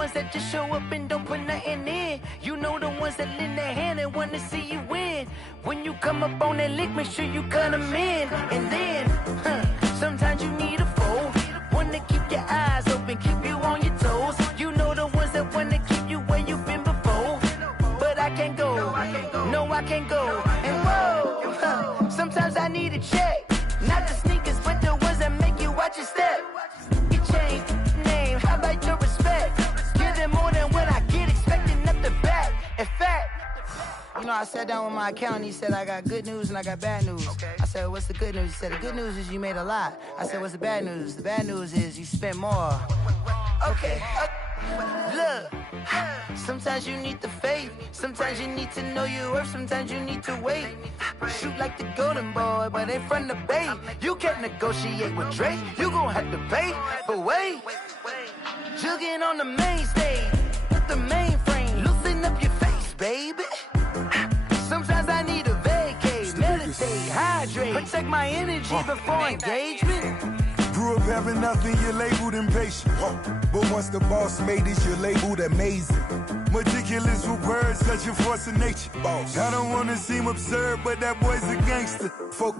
ones that just show up and don't put nothing in. You know the ones that lend their hand and wanna see you win. When you come up on that lick, make sure you cut them in. And then, sometimes you need a foe. One to keep your eyes open, keep you on your toes. You know the ones that wanna keep you where you've been before. But I can't go, no I can't go. And whoa, sometimes I need a check. Not the sneakers, but the ones that make you watch your step. You change name, how about your respect? Give them more than what I get, expecting up the back. In fact, you know, I sat down with my accountant, he said I got good news and I got bad news. Okay. I said, what's the good news? He said, the good news is you made a lot. I said, what's the bad news? The bad news is you spent more. Okay, look, sometimes you need the faith. Sometimes you need to know your worth. Sometimes you need to wait. Shoot like the golden boy, but ain't from the bay. You can't negotiate with Drake. You gon' have to pay, but wait. Jugging on the main stage with the mainframe. Loosen up your face, baby. Sometimes I need a vacate, meditate, hydrate, protect my energy before engagement. Grew up having nothing, you're labeled impatient. But once the boss made it, you're labeled amazing. Meticulous with words, such a force of nature. I don't wanna seem absurd, but that boy's a gangster.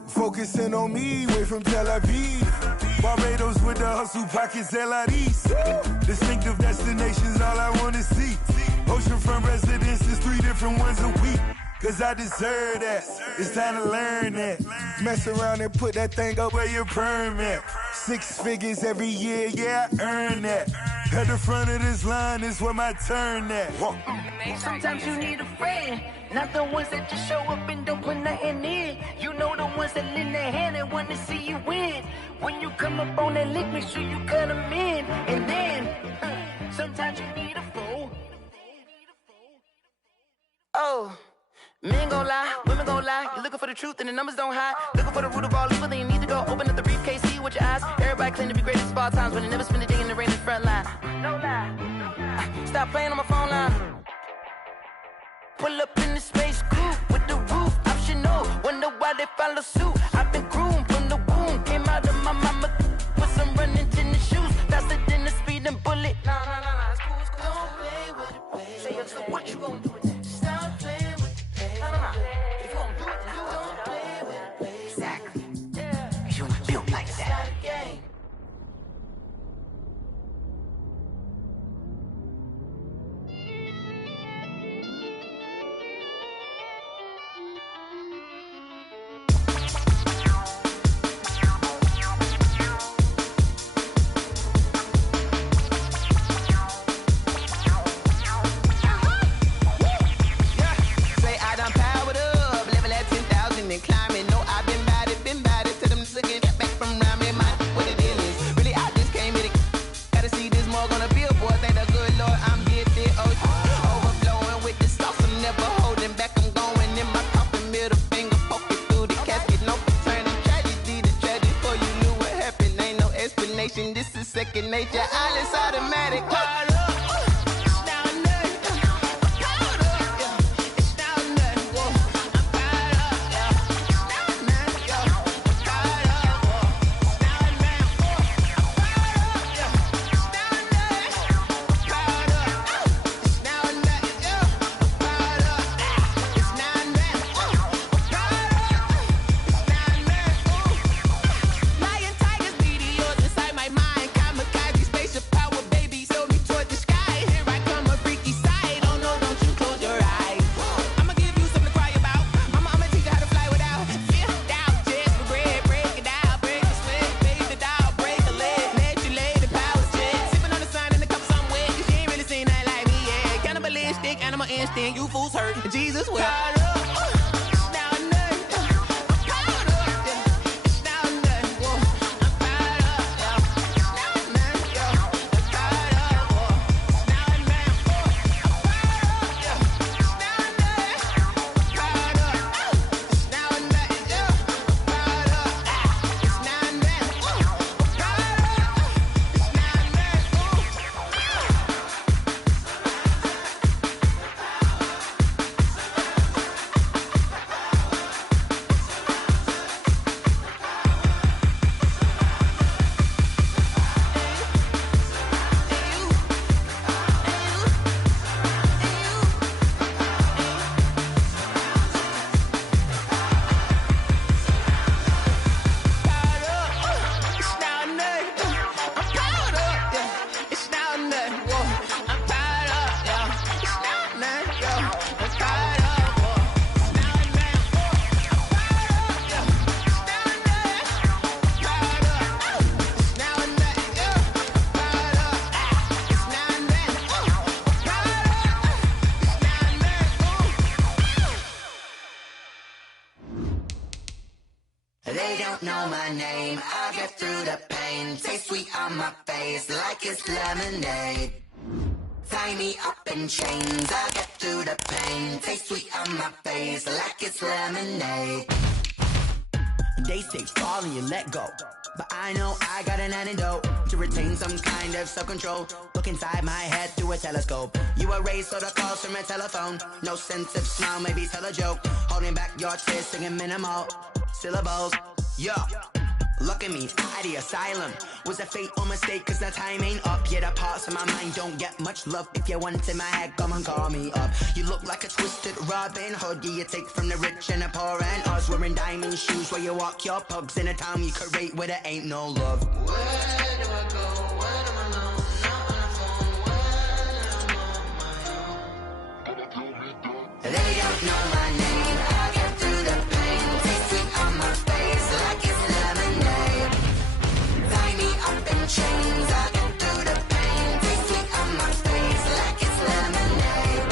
Focusing on me, way from Tel Aviv. Barbados with the hustle pockets, LIDs. Distinctive destinations, all I wanna see. Oceanfront residences, 3 different ones a week. Cause I deserve that, it's time to learn that. Mess around and put that thing up where your perm at. 6 figures every year, yeah, I earn that. At the front of this line is where my turn at. Sometimes you need a friend, not the ones that just show up and don't put nothing in. You know the ones that lend their hand and wanna see you win. When you come up on that lick, make sure you cut them in. And then, sometimes you need a foe. Oh. Men gon' lie, women gon' lie. You're looking for the truth and the numbers don't hide. Looking for the root of all evil, then you need to go open up the briefcase, see with your eyes. Everybody claim to be greatest of all times, but they never spend a day in the rain in the front line. No lie, stop playing on my phone line. Pull up in the space coupe with the roof optional. Wonder why they follow suit. I've been groomed from the womb, came out of my mama with some running tennis shoes, faster than the speeding bullet. Nah, it's cool, it's cool. Don't play with it, baby. Say what you gon' do with it? Stop playing. If you gon' do it, then you don't play with it, baby. Exactly. Cause you ain't built like that. This is second nature, all is automatic. You fools hurt. Jesus will. I'm fired up, yeah. It's not man, yeah. I'm fired up. They don't know my name, I'll get through the pain. Taste sweet on my face like it's lemonade. Tie me up in chains, I'll get through the pain. Taste sweet on my face like it's lemonade. They say fall and you let go, but I know I got an antidote to retain some kind of self-control. Look inside my head through a telescope. You erase all the calls from a telephone. No sense of smile, maybe tell a joke. Holding back your tears, singing minimal syllables. Yeah, look at me, at the asylum. Was a fate or mistake, cause the time ain't up. Yet the parts of my mind don't get much love. If you want in my head, come and call me up. You look like a twisted Robin Hood. Yeah, you take from the rich and the poor and us. Wearing diamond shoes where you walk your pugs in a town you create where there ain't no love. Where do I go? When am I alone? Not on the phone. When I'm on my own. They don't know my name. I get through the pain. Taste sweet on my face like it's lemonade. Tie me up in chains. I get through the pain. Taste sweet on my face like it's lemonade.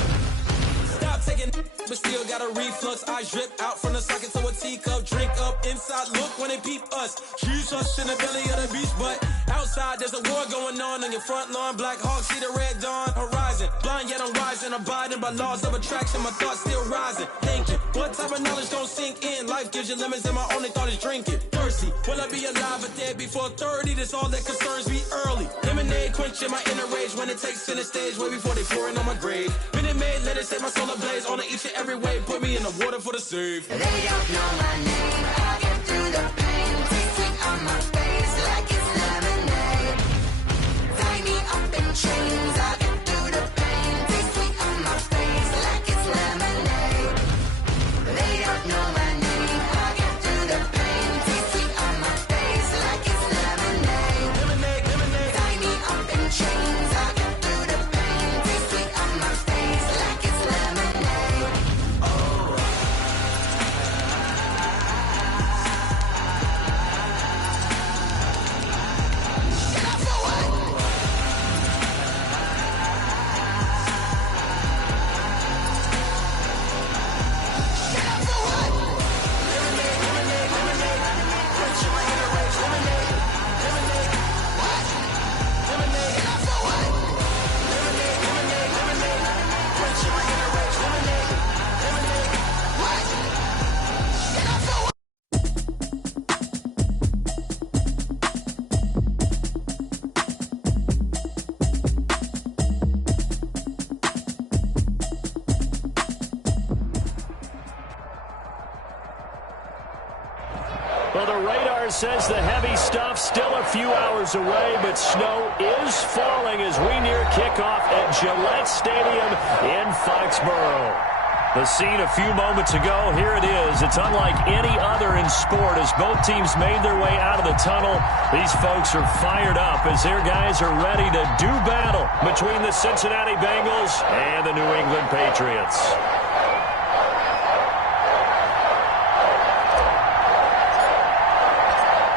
Stop taking, but still got a reflux. I drip out from the socket to a teacup. Drink up inside, look when they peep us. Jesus in the belly of the beach, but outside there's a war going on your front lawn. Black Hawk, see the red dawn horizon. Blind yet I'm rising, abiding by laws of attraction. My thoughts still rising, thinking what type of knowledge don't sink in? Life gives you limits and my only thought is drinking. Thirsty, will I be alive or dead before 30? That's all that concerns me early. Lemonade quenching my inner rage when it takes center stage way before they pour it on my grave. Minute Maid, let it set my soul ablaze on each and every way. Put me in the water for the save. They don't know my name, I get through the pain. Taste sweet on my face like it's lemonade. Tie me up in chains, I get through the pain. Taste sweet on my face like it's lemonade. They don't know my name, I get through the pain. Taste sweet on my face like it's lemonade. Lemonade, lemonade. Tie me up in chains, I get through the pain. Taste sweet on my face like it's lemonade. Well, the radar says the heavy stuff still a few hours away, but snow is falling as we near kickoff at Gillette Stadium in Foxborough. The scene a few moments ago, here it is. It's unlike any other in sport as both teams made their way out of the tunnel. These folks are fired up as their guys are ready to do battle between the Cincinnati Bengals and the New England Patriots.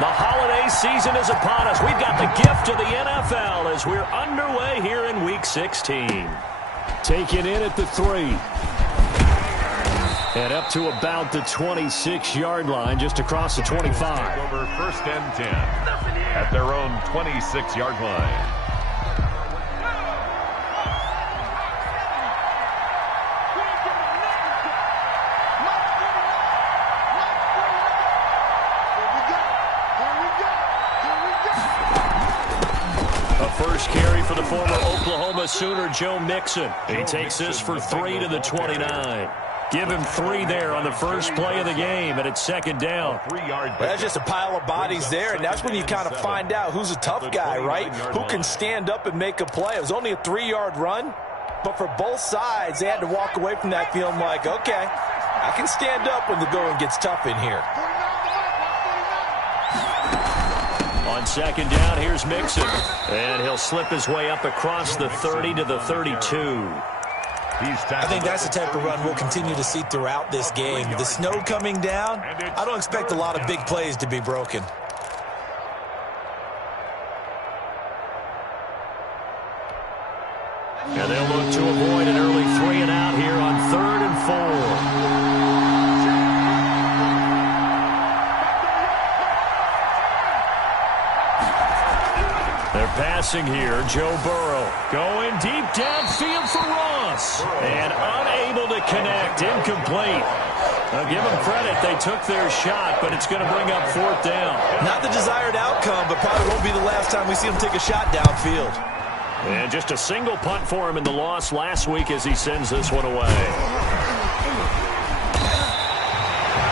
The holiday season is upon us. We've got the gift of the NFL as we're underway here in Week 16. Taken in at the 3. And up to about the 26-yard line, just across the 25. Over 1st and 10 at their own 26-yard line. First carry for the former Oklahoma Sooner, Joe Mixon. He takes this for 3 to the 29. Give him 3 there on the first play of the game, and it's 2nd down. That's just a pile of bodies there, and that's when you kind of find out who's a tough guy, right? Who can stand up and make a play. It was only a 3-yard run, but for both sides, they had to walk away from that feeling like, okay, I can stand up when the going gets tough in here. On On second down, here's Mixon. And he'll slip his way up across the 30 to the 32. I think that's the type of run we'll continue to see throughout this game. The snow coming down, I don't expect a lot of big plays to be broken. And they'll look to avoid an early 3 and out here on 3rd and 4. They're passing here. Joe Burrow going deep downfield for Ross. And unable to connect. Incomplete. I'll give them credit. They took their shot, but it's going to bring up 4th down. Not the desired outcome, but probably won't be the last time we see him take a shot downfield. And just a single punt for him in the loss last week as he sends this one away.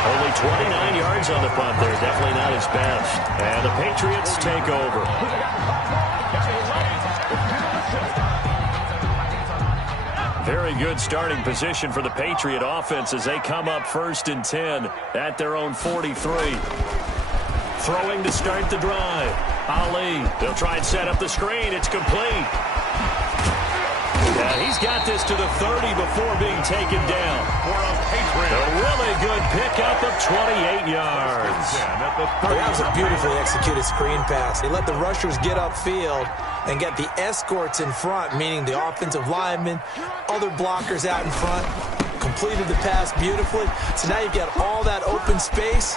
Only 29 yards on the punt there. Definitely not his best. And the Patriots take over. Very good starting position for the Patriot offense as they come up 1st and 10 at their own 43. Throwing to start the drive. Ali, they'll try and set up the screen. It's complete. Yeah, he's got this to the 30 before being taken down. A really good pickup of 28 yards. That was a beautifully executed screen pass. They let the rushers get upfield and get the escorts in front, meaning the offensive linemen, other blockers out in front. Completed the pass beautifully. So now you've got all that open space.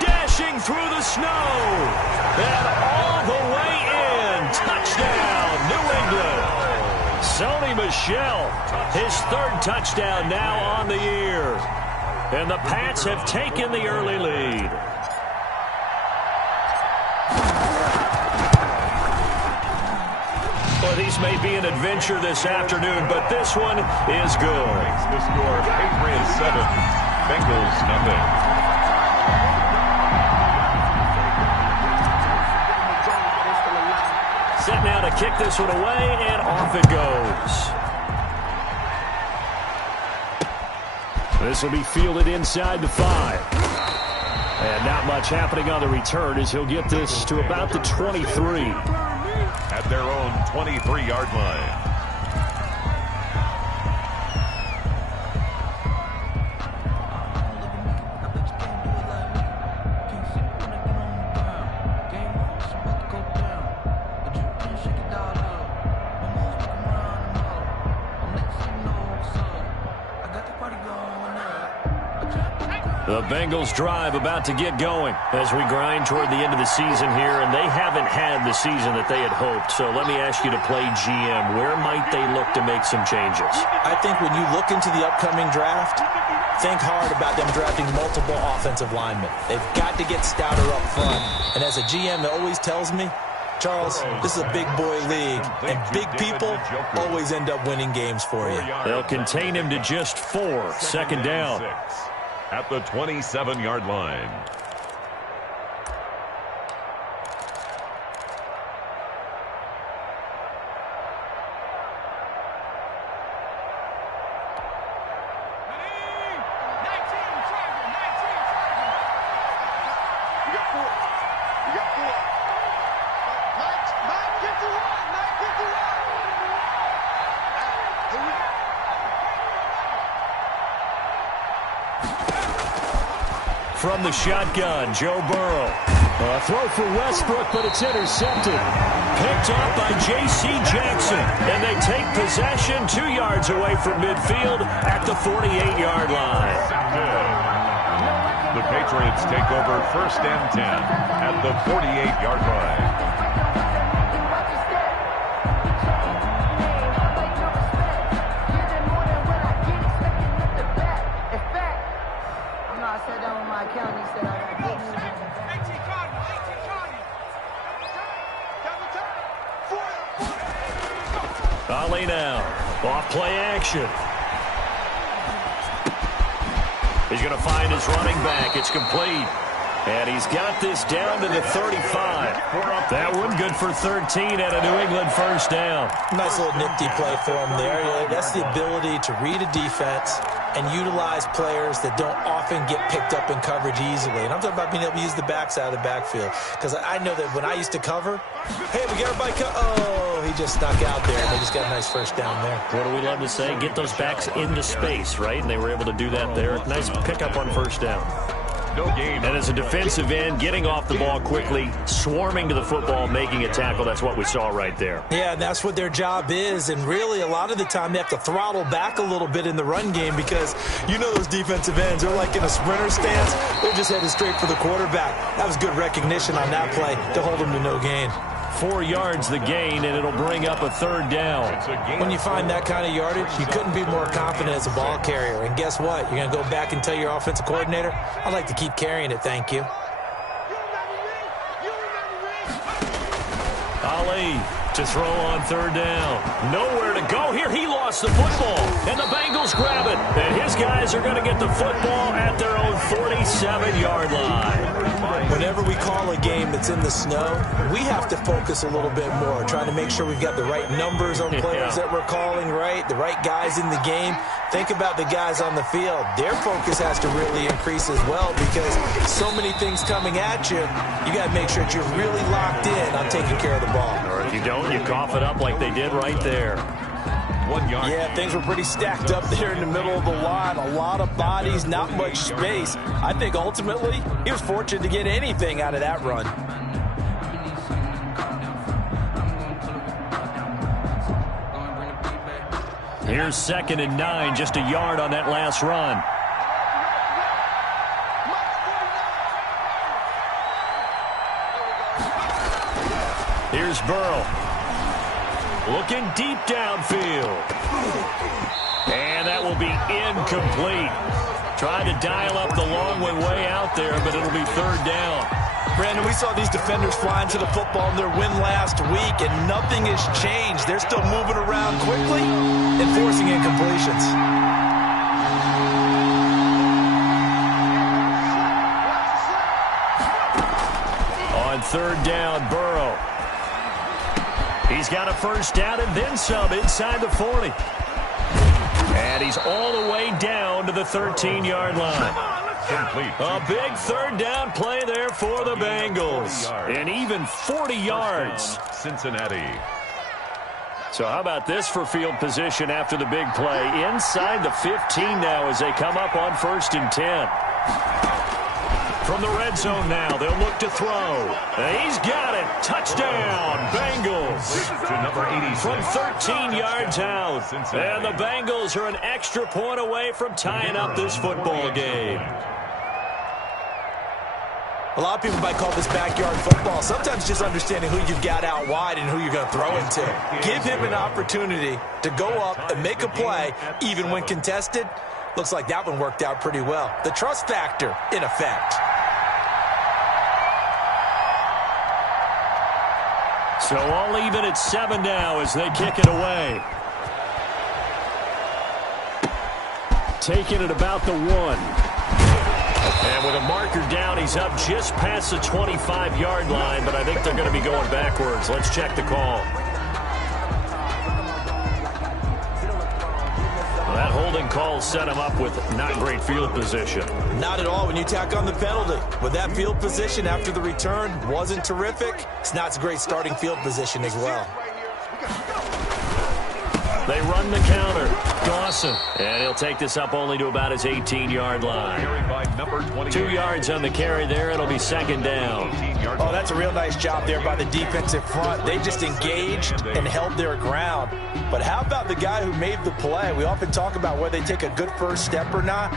Dashing through the snow. And all the way in. Touchdown, New England. Sony Michel, his 3rd touchdown now on the year. And the Pats have taken the early lead. Well, these may be an adventure this afternoon, but this one is good. The score, Patriots 7, Bengals nothing. Set now to kick this one away, and off it goes. This will be fielded inside the 5. And not much happening on the return as he'll get this to about the 23. At their own 23-yard line. The Bengals drive about to get going as we grind toward the end of the season here, and they haven't had the season that they had hoped. So let me ask you to play GM. Where might they look to make some changes? I think when you look into the upcoming draft, think hard about them drafting multiple offensive linemen. They've got to get stouter up front. And as a GM, it always tells me, Charles, this is a big boy league, and big people always end up winning games for you. They'll contain him to just 4. Second down. At the 27-yard line. From the shotgun, Joe Burrow. A throw for Westbrook, but it's intercepted. Picked up by J.C. Jackson. And they take possession 2 yards away from midfield at the 48-yard line. The Patriots take over 1st and 10 at the 48-yard line. Ali now, off play action. He's going to find his running back. It's complete. And he's got this down to the 35. That one good for 13 at a New England 1st down. Nice little nifty play for him there. That's the ability to read a defense and utilize players that don't often get picked up in coverage easily. And I'm talking about being able to use the backside of the backfield. Because I know that when I used to cover, hey, we got everybody oh, he just snuck out there, and they just got a nice first down there. What do we love to say? Get those backs into space, right? And they were able to do that there. Nice pickup on first down. No game. And as a defensive end, getting off the ball quickly, swarming to the football, making a tackle, that's what we saw right there. Yeah, and that's what their job is. And really, a lot of the time, they have to throttle back a little bit in the run game because you know those defensive ends, they're like in a sprinter stance. They're just headed straight for the quarterback. That was good recognition on that play to hold them to no gain. 4 yards the gain, and it'll bring up a third down. When you find that kind of yardage, you couldn't be more confident as a ball carrier. And guess what? You're going to go back and tell your offensive coordinator, I'd like to keep carrying it, thank you. Ali to throw on third down. Nowhere to go here. He lost the football, and the Bengals grab it. And his guys are going to get the football at their own 47-yard line. Whenever we call a game that's in the snow, we have to focus a little bit more, trying to make sure we've got the right numbers on players that we're calling, right? The right guys in the game. Think about the guys on the field. Their focus has to really increase as well because so many things coming at you, you got to make sure that you're really locked in on taking care of the ball. Or if you don't, you cough it up like they did right there. 1 yard. Yeah, things were pretty stacked up there in the middle of the line. A lot of bodies, not much space. I think ultimately he was fortunate to get anything out of that run. Here's 2nd and 9, just a yard on that last run. Here's Burrow. Looking deep downfield. And that will be incomplete. Trying to dial up the long one way out there, but it'll be third down. Brandon, we saw these defenders flying to the football in their win last week, and nothing has changed. They're still moving around quickly and forcing incompletions. On third down, Burrow. He's got a first down and then some inside the 40. And he's all the way down to the 13-yard line. A big third down play there for the Bengals. And even 40 yards. Cincinnati. So how about this for field position after the big play? Inside the 15 now as they come up on 1st and 10. From the red zone now, they'll look to throw. And he's got it. Touchdown, Bengals. To number 86. From 13 yards out. And the Bengals are an extra point away from tying up this football game. A lot of people might call this backyard football. Sometimes just understanding who you've got out wide and who you're going to throw into. Give him an opportunity to go up and make a play, even when contested. Looks like that one worked out pretty well. The trust factor in effect. So all even at 7 now as they kick it away. Taking it about the 1. And with a marker down, he's up just past the 25-yard line, but I think they're going to be going backwards. Let's check the call. Well, that holding call set him up with not great field position. Not at all when you tack on the penalty. With that field position after the return wasn't terrific. It's not a great starting field position as well. They run the counter. Dawson. And he'll take this up only to about his 18-yard line. 2 yards on the carry there. It'll be 2nd down. Oh, that's a real nice job there by the defensive front. They just engaged and held their ground. But how about the guy who made the play? We often talk about whether they take a good first step or not.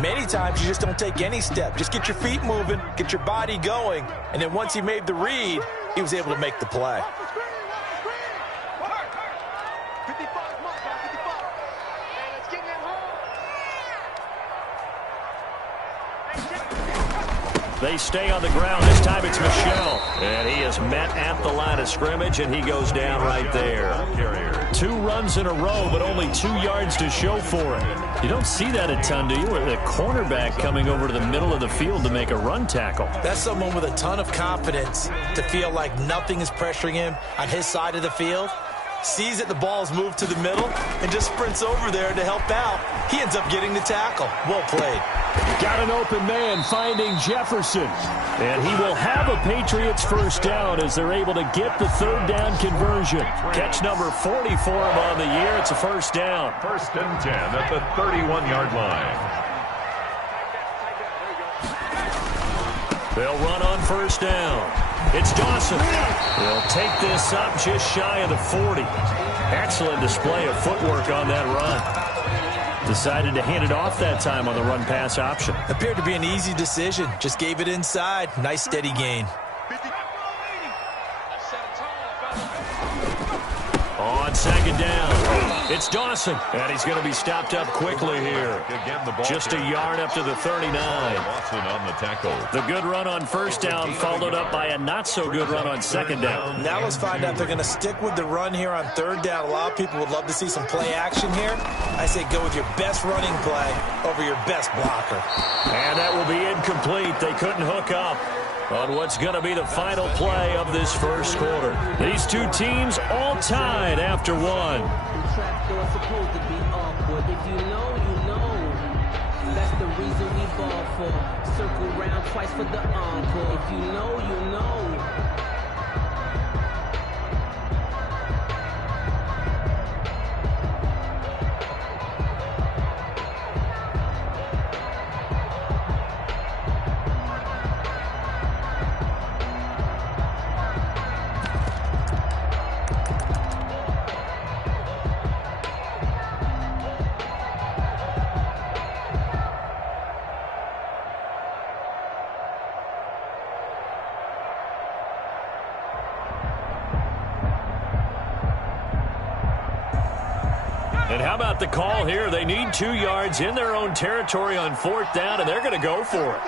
Many times you just don't take any step. Just get your feet moving, get your body going, and then once he made the read, he was able to make the play. They stay on the ground. This time it's Michel. And he is met at the line of scrimmage, and he goes down right there. 2 runs in a row, but only 2 yards to show for it. You don't see that a ton, do you? With a cornerback coming over to the middle of the field to make a run tackle. That's someone with a ton of confidence to feel like nothing is pressuring him on his side of the field. sees that the ball's moved to the middle, and just sprints over there to help out. He ends up getting the tackle. Well played. Got an open man finding Jefferson. And he will have a Patriots first down as they're able to get the third down conversion. Catch number 40 for him on the year. It's a first down. 1st and 10 at the 31-yard line. They'll run on first down. It's Dawson. He'll take this up just shy of the 40. Excellent display of footwork on that run. Decided to hand it off that time on the run-pass option. Appeared to be an easy decision. Just gave it inside. Nice steady gain. On second down, it's Dawson. And he's going to be stopped up quickly here. Just a yard up to the 39. On the tackle. The good run on first down followed up by a not-so-good run on second down. Now let's find out if they're going to stick with the run here on third down. A lot of people would love to see some play action here. I say go with your best running play over your best blocker. And that will be incomplete. They couldn't hook up on what's going to be the final play of this first quarter. These two teams all tied after one. Supposed to be awkward. If you know, you know. That's the reason we ball for. Circle round twice for the encore. If you know, you know. And how about the call here? They need 2 yards in their own territory on fourth down, and they're going to go for it.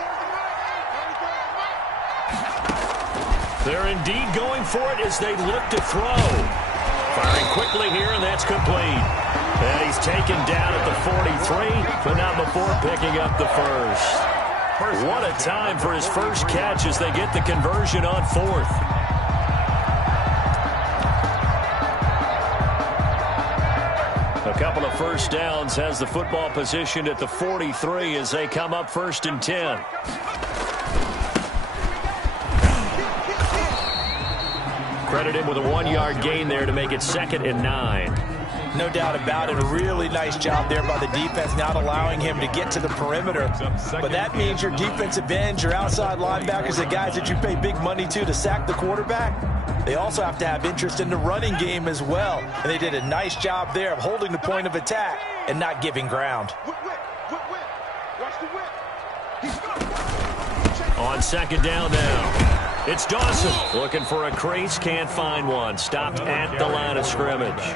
They're indeed going for it as they look to throw. Firing quickly here, and that's complete. And he's taken down at the 43, but not before picking up the first. What a time for his first catch as they get the conversion on fourth. A couple of first downs has the football positioned at the 43 as they come up 1st and 10. Credit him with a 1-yard gain there to make it 2nd and 9. No doubt about it. A really nice job there by the defense, not allowing him to get to the perimeter. But that means your defensive ends, your outside linebackers, the guys that you pay big money to sack the quarterback, they also have to have interest in the running game as well. And they did a nice job there of holding the point of attack and not giving ground. On second down now, it's Dawson looking for a crease, can't find one. Stopped at the line of scrimmage.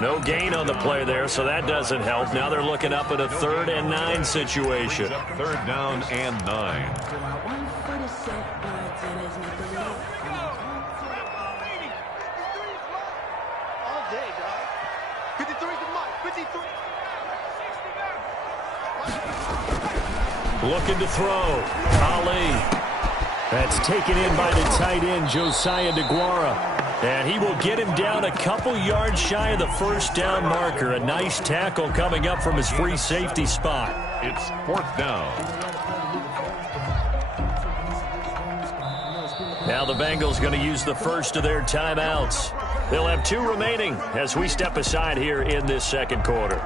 No gain on the play there, so that doesn't help. Now they're looking up at a 3rd and 9 situation. 3rd down and 9. Looking to throw. Ali. That's taken in by the tight end, Josiah DeGuara. And he will get him down a couple yards shy of the first down marker. A nice tackle coming up from his free safety spot. It's 4th down. Now the Bengals going to use the first of their timeouts. They'll have 2 remaining as we step aside here in this second quarter.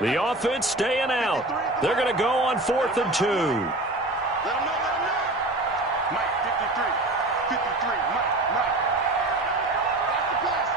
The offense staying out. They're going to go on 4th and 2. Let him know. Mike, 53. 53. Mike. That's the pass.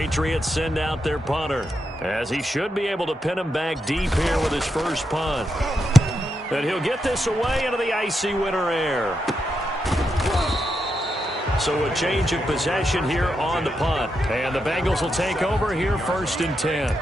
Patriots send out their punter, as he should be able to pin him back deep here with his first punt. And he'll get this away into the icy winter air. So a change of possession here on the punt. And the Bengals will take over here 1st and 10.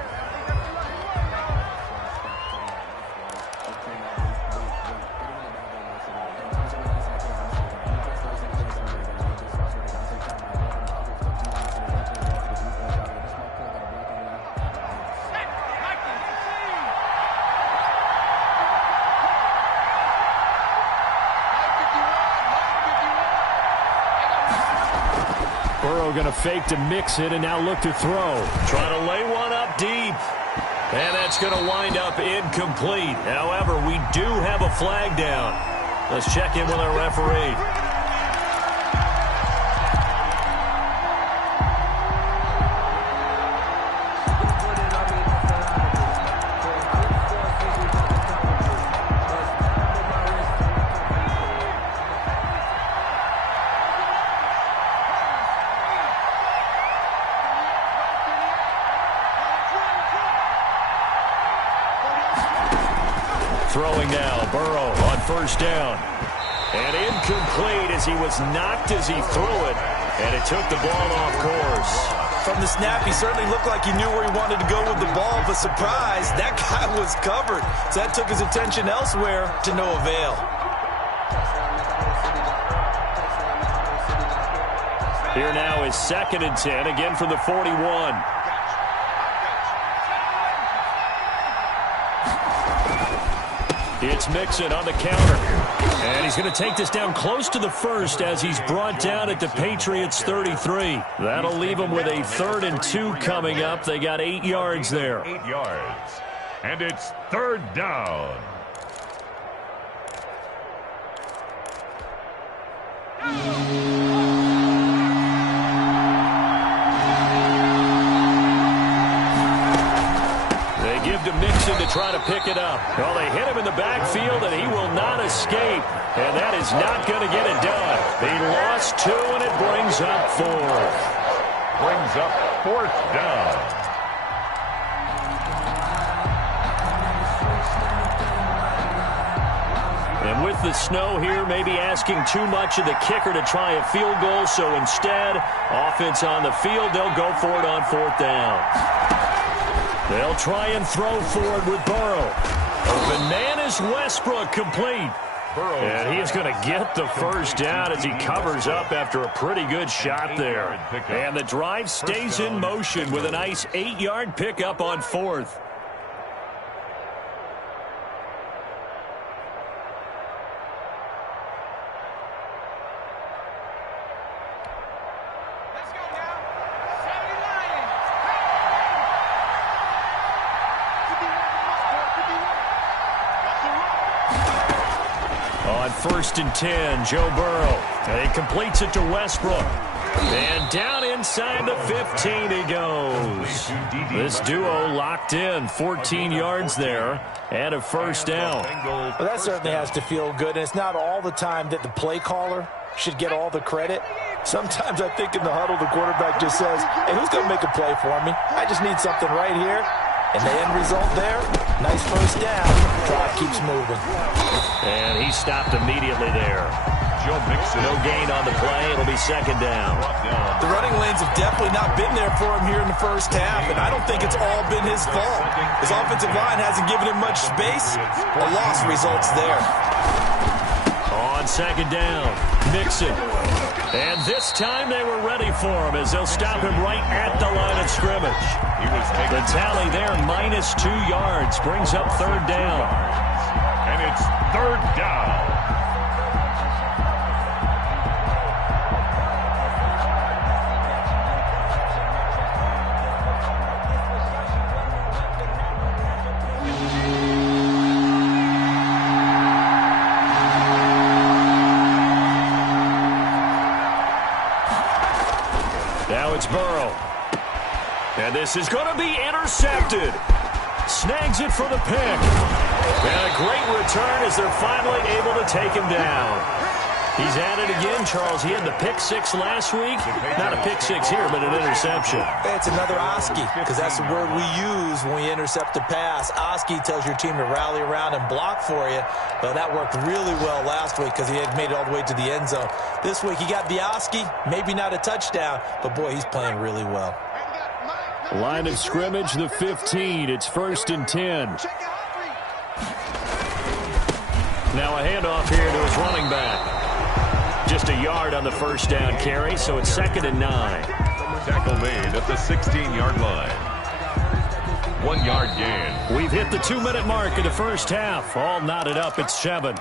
Going to fake to mix it and now look to throw. Trying to lay one up deep. And that's going to wind up incomplete. However, we do have a flag down. Let's check in with our referee. Throwing now, Burrow on 1st down. And incomplete as he was knocked as he threw it. And it took the ball off course. From the snap, he certainly looked like he knew where he wanted to go with the ball. But surprise, that guy was covered. So that took his attention elsewhere to no avail. Here now is 2nd and 10, again from the 41. It's Mixon on the counter. And he's going to take this down close to the 1st as he's brought down at the Patriots 33. That'll leave him with a 3rd and 2 coming up. They got 8 yards there. 8 yards. And it's 3rd down. To Mixon to try to pick it up. Well, they hit him in the backfield, and he will not escape. And that is not going to get it done. He lost 2, and it brings up 4th. Brings up 4th down. And with the snow here, maybe asking too much of the kicker to try a field goal. So instead, offense on the field, they'll go for it on 4th down. They'll try and throw forward with Burrow. Open man is Westbrook, complete. And he is going to get the 1st down as he covers up after a pretty good shot there. And the drive stays in motion with a nice 8-yard pickup on 4th. On 1st and 10, Joe Burrow. And he completes it to Westbrook. And down inside the 15 he goes. This duo locked in, 14 yards there, and a 1st down. Well, that certainly has to feel good, and it's not all the time that the play caller should get all the credit. Sometimes I think in the huddle, the quarterback just says, hey, who's going to make a play for me? I just need something right here. And the end result there, nice 1st down. Clock keeps moving. And he stopped immediately there. Joe Mixon. No gain on the play. It'll be 2nd down. The running lanes have definitely not been there for him here in the 1st half, and I don't think it's all been his fault. His offensive line hasn't given him much space. A loss results there. On 2nd down, Mixon. And this time they were ready for him as they'll stop him right at the line of scrimmage. The tally there, minus 2 yards, brings up 3rd down. And it's 3rd down. Now it's Burrow. And this is going to be intercepted. Snags it for the pick. And a great return as they're finally able to take him down. He's at it again, Charles. He had the pick six last week. Not a pick six here, but an interception. It's another Oski, because that's the word we use when we intercept a pass. Oski tells your team to rally around and block for you, but that worked really well last week because he had made it all the way to the end zone. This week he got the Oski, maybe not a touchdown, but boy, he's playing really well. Line of scrimmage, the 15. It's 1st and 10. Now a handoff here to his running back. Just a yard on the first down carry, so it's 2nd and 9. Tackle made at the 16-yard line. 1 yard gain. We've hit the 2-minute mark in the first half. All knotted up at 7.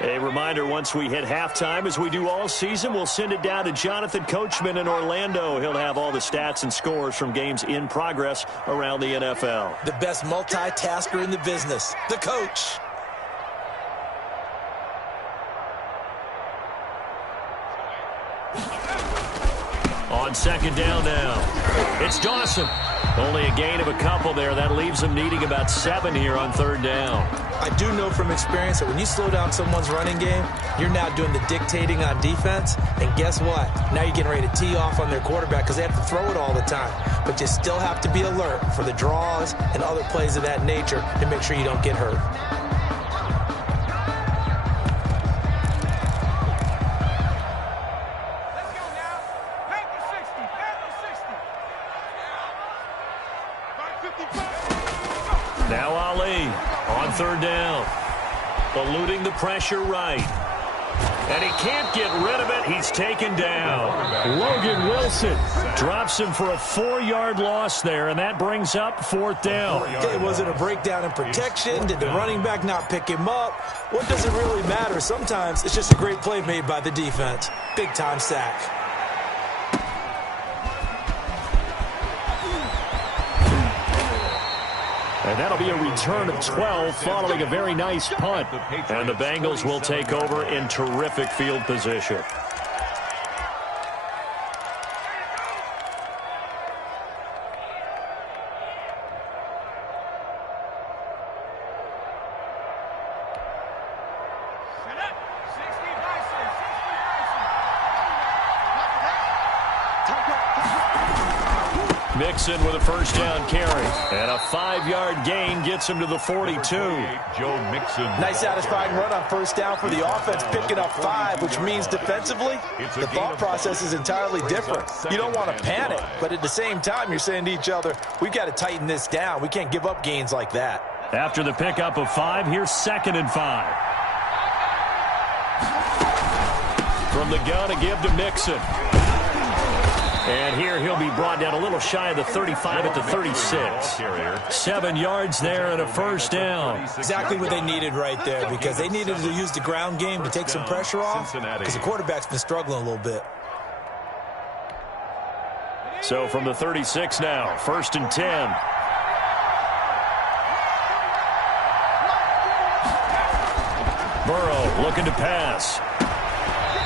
A reminder, once we hit halftime, as we do all season, we'll send it down to Jonathan Coachman in Orlando. He'll have all the stats and scores from games in progress around the NFL. The best multitasker in the business, the coach. On 2nd down now, it's Dawson. Only a gain of a couple there. That leaves him needing about 7 here on 3rd down. I do know from experience that when you slow down someone's running game, you're now doing the dictating on defense. And guess what? Now you're getting ready to tee off on their quarterback because they have to throw it all the time. But you still have to be alert for the draws and other plays of that nature to make sure you don't get hurt. Now Ali on 3rd down. Eluding the pressure right. And he can't get rid of it. He's taken down. Logan Wilson drops him for a 4-yard loss there, and that brings up 4th down. Okay, was it a breakdown in protection? Did the running back not pick him up? What does it really matter? Sometimes it's just a great play made by the defense. Big-time sack. And that'll be a return of 12 following a very nice punt. And the Bengals will take over in terrific field position. Mixon with a 1st down carry. And a 5-yard gain gets him to the 42. Joe Mixon. Nice satisfying run on 1st down for the offense, picking up 5, which means defensively, the thought process is entirely different. You don't want to panic, but at the same time, you're saying to each other, we've got to tighten this down. We can't give up gains like that. After the pickup of 5, here's 2nd and 5. From the gun, a give to Mixon. And here he'll be brought down a little shy of the 35 at the 36. 7 yards there and a 1st down. Exactly what they needed right there, because they needed to use the ground game to take some pressure off, because the quarterback's been struggling a little bit. So from the 36 now, 1st and 10. Burrow looking to pass.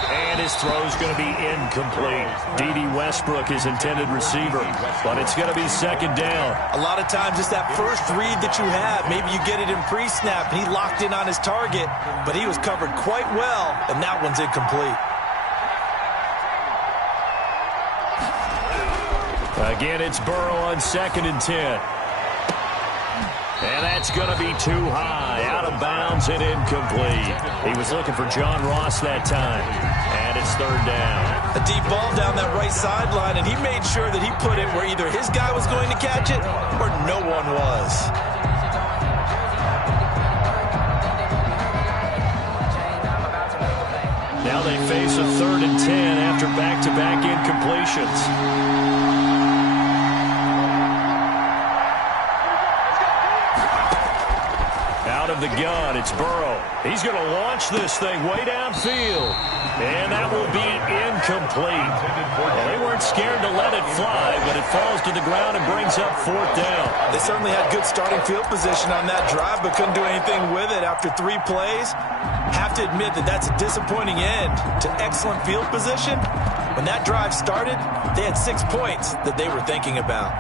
And his throw's going to be incomplete. D.D. Westbrook, his intended receiver. But it's going to be 2nd down. A lot of times it's that first read that you have. Maybe you get it in pre-snap, and he locked in on his target, but he was covered quite well, and that one's incomplete. Again, it's Burrow on 2nd and 10. And that's going to be too high. Out of bounds and incomplete. He was looking for John Ross that time. And it's 3rd down. A deep ball down that right sideline, and he made sure that he put it where either his guy was going to catch it or no one was. Now they face a 3rd and 10 after back-to-back incompletions. Out of the gun, it's Burrow. He's going to launch this thing way downfield. And that will be incomplete. Well, they weren't scared to let it fly, but it falls to the ground and brings up 4th down. They certainly had good starting field position on that drive, but couldn't do anything with it after 3 plays. Have to admit that that's a disappointing end to excellent field position. When that drive started, they had 6 points that they were thinking about.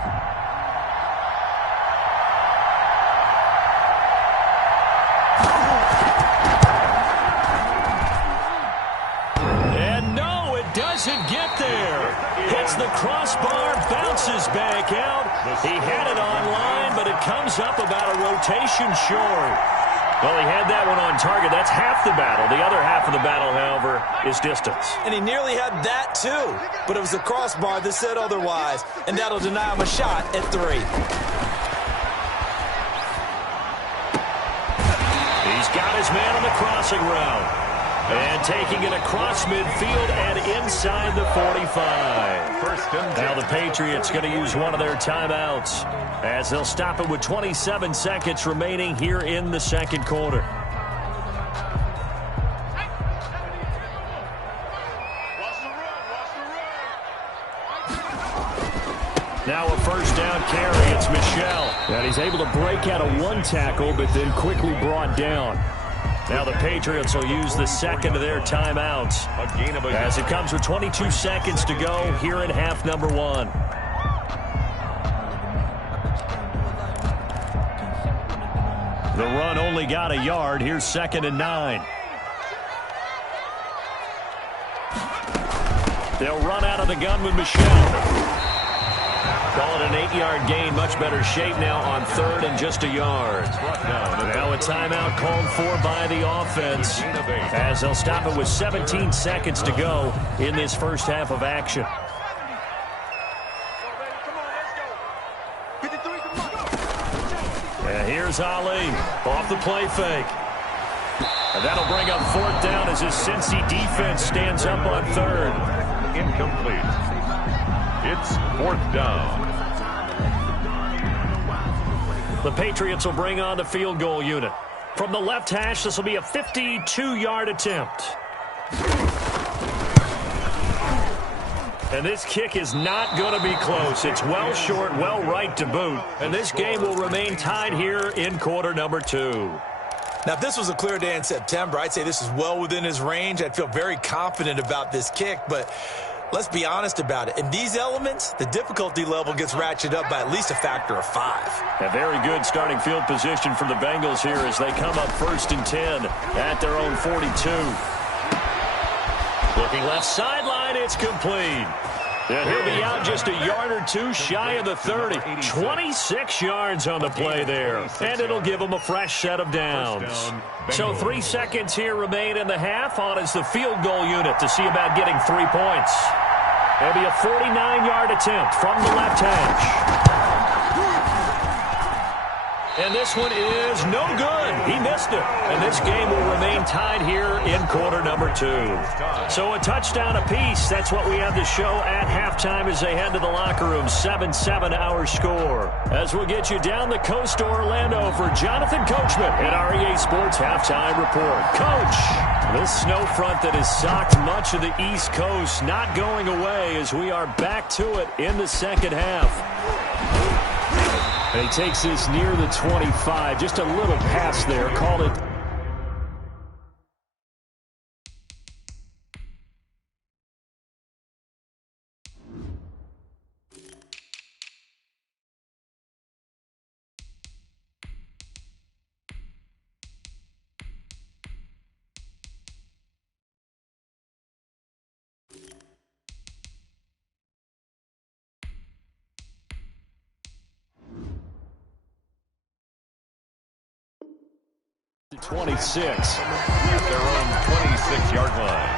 pitches back out. He had it online, but it comes up about a rotation short. Well, he had that one on target. That's half the battle. The other half of the battle, however, is distance. And he nearly had that, too. But it was the crossbar that said otherwise. And that'll deny him a shot at 3. He's got his man on the crossing route. And taking it across midfield and inside the 45. First and 10. Now the Patriots going to use one of their timeouts as they'll stop it with 27 seconds remaining here in the second quarter. Now a first down carry. It's Michel. And he's able to break out of one tackle, but then quickly brought down. Now the Patriots will use the second of their timeouts as it comes with 22 seconds to go here in half number 1. The run only got a yard. Here's 2nd and 9. They'll run out of the gun with Michel. Call it an 8-yard gain. Much better shape now on 3rd and just a yard. Now a timeout called for by the offense as they'll stop it with 17 seconds to go in this first half of action. And here's Ali off the play fake. And that'll bring up 4th down as his Cincy defense stands up on 3rd. Incomplete. It's 4th down. The Patriots will bring on the field goal unit. From the left hash, this will be a 52-yard attempt. And this kick is not going to be close. It's well short, well right to boot. And this game will remain tied here in quarter number 2. Now, if this was a clear day in September, I'd say this is well within his range. I'd feel very confident about this kick, but let's be honest about it. In these elements, the difficulty level gets ratcheted up by at least a factor of 5. A very good starting field position for the Bengals here as they come up 1st and 10 at their own 42. Looking left sideline, it's complete. And he'll be out just a yard or 2 shy of the 30. 26 yards on the play there. And it'll give him a fresh set of downs. So 3 seconds here remain in the half on as the field goal unit to see about getting 3 points. It'll be a 49-yard attempt from the left hash. And this one is no good. He missed it. And this game will remain tied here in quarter number 2. So a touchdown apiece. That's what we have to show at halftime as they head to the locker room. 7-7 our score. As we'll get you down the coast to Orlando for Jonathan Coachman at our EA Sports Halftime Report. Coach, this snow front that has socked much of the East Coast not going away as we are back to it in the second half. And he takes this near the 25. Just a little pass there. Called it. To 26 at their own 26-yard line.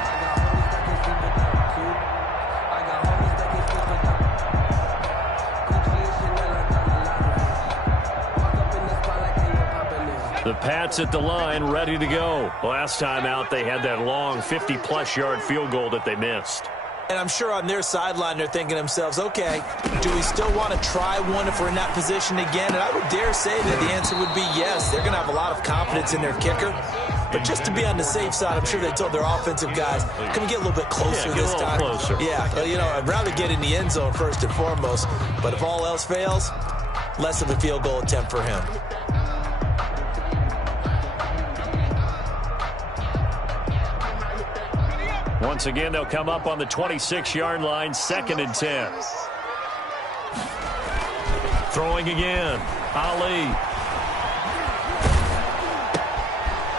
The Pats at the line, ready to go. Last time out, they had that long 50-plus yard field goal that they missed. And I'm sure on their sideline they're thinking to themselves, okay, do we still want to try one if we're in that position again? And I would dare say that the answer would be yes. They're going to have a lot of confidence in their kicker. But just to be on the safe side, I'm sure they told their offensive guys, can we get a little bit closer this time? Closer. Yeah, you know, I'd rather get in the end zone first and foremost. But if all else fails, less of a field goal attempt for him. Once again, they'll come up on the 26-yard line, 2nd and 10. Throwing again. Ali.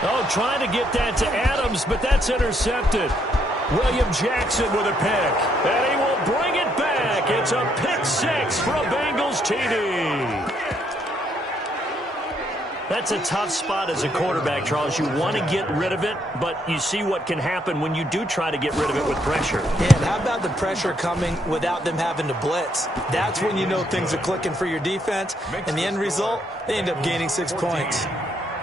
Oh, trying to get that to Adams, but that's intercepted. William Jackson with a pick. And he will bring it back. back. It's a pick six for a Bengals TD. That's a tough spot as a quarterback, Charles. You want to get rid of it, but you see what can happen when you do try to get rid of it with pressure. Yeah, and how about the pressure coming without them having to blitz? That's when you know things are clicking for your defense, and the end result, they end up gaining 6 points.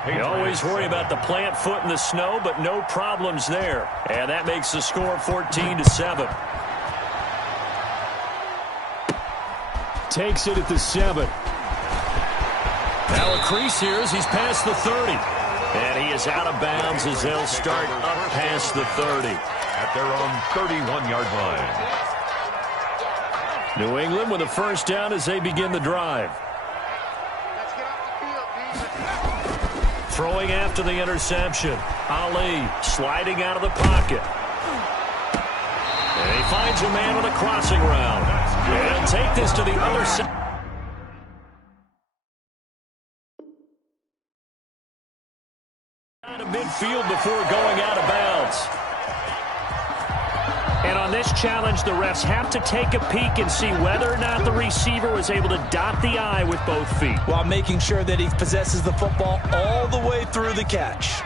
You always worry about the plant foot in the snow, but no problems there. And that makes the score 14-7. Takes it at the 7. Now a crease here as he's past the 30. And he is out of bounds as they'll start up past the 30. At their own 31-yard line. New England with a first down as they begin the drive. Throwing after the interception. Ali sliding out of the pocket. And he finds a man on a crossing route. And he'll take this to the other side. Out of midfield before going out of bounds. And on this challenge, the refs have to take a peek and see whether or not the receiver was able to dot the I with both feet. While making sure that he possesses the football all the way through the catch.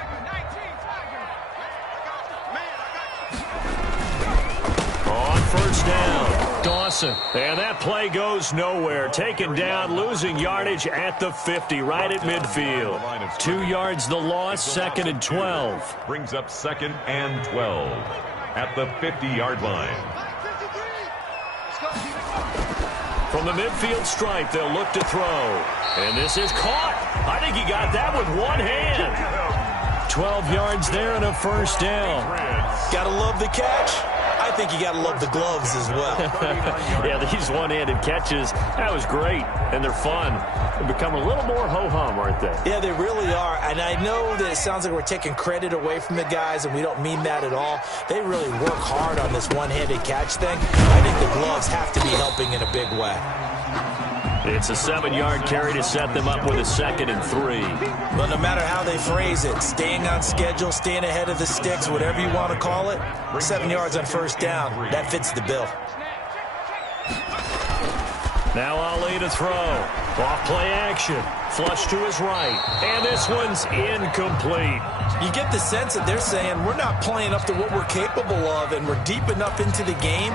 On first down, Dawson. And that play goes nowhere. Taken down, losing yardage at the 50, right at midfield. 2 yards the loss, 2nd and 12. Brings up 2nd and 12. At the 50-yard line. From the midfield stripe, they'll look to throw. And this is caught. I think he got that with one hand. 12 yards there and a first down. Gotta love the catch. I think you got to love the gloves as well. Yeah, these one-handed catches, that was great, and they're fun. They become a little more ho-hum, aren't they? Yeah, they really are, and I know that it sounds like we're taking credit away from the guys, and we don't mean that at all. They really work hard on this one-handed catch thing. I think the gloves have to be helping in a big way. It's a 7-yard carry to set them up with a 2nd and 3. Well, no matter how they phrase it, staying on schedule, staying ahead of the sticks, whatever you want to call it, 7 yards on first down, that fits the bill. Now Ali to throw. Off play action. Flush to his right. And this one's incomplete. You get the sense that they're saying we're not playing up to what we're capable of, and we're deep enough into the game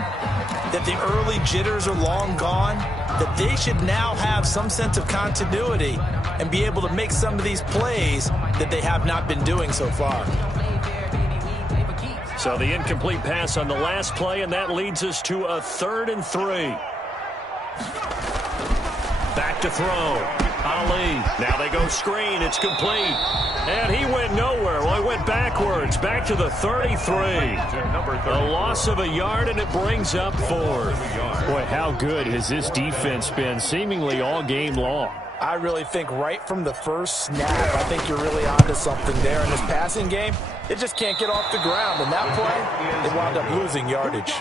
that the early jitters are long gone, that they should now have some sense of continuity and be able to make some of these plays that they have not been doing so far. So the incomplete pass on the last play, and that leads us to a 3rd and 3. Back to throw. Ali. Now they go screen. It's complete. And he went nowhere. Well, he went backwards. Back to the 33. A loss of a yard, and it brings up 4th. Boy, how good has this defense been seemingly all game long? I really think right from the first snap, I think you're really onto something there in this passing game. It just can't get off the ground. And that play, they wound up losing yardage.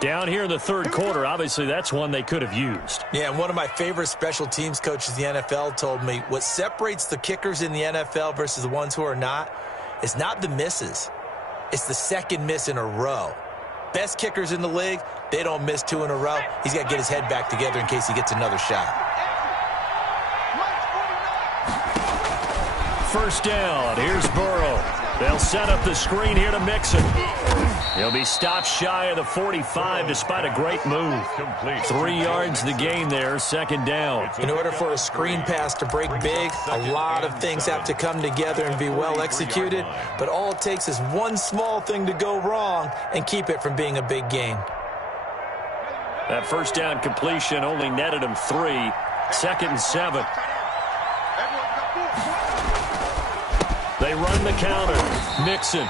Down here in the 3rd quarter, obviously that's one they could have used. Yeah, and one of my favorite special teams coaches in the NFL told me what separates the kickers in the NFL versus the ones who are not is not the misses. It's the 2nd miss in a row. Best kickers in the league, they don't miss 2 in a row. He's got to get his head back together in case he gets another shot. First down, here's Burrow. They'll set up the screen here to Mixon. He'll be stopped shy of the 45 despite a great move. 3 yards the gain there, 2nd down. In order for a screen pass to break big, a lot of things have to come together and be well executed. But all it takes is one small thing to go wrong and keep it from being a big gain. That first down completion only netted him 3. 2nd and 7. They run the counter. Mixon.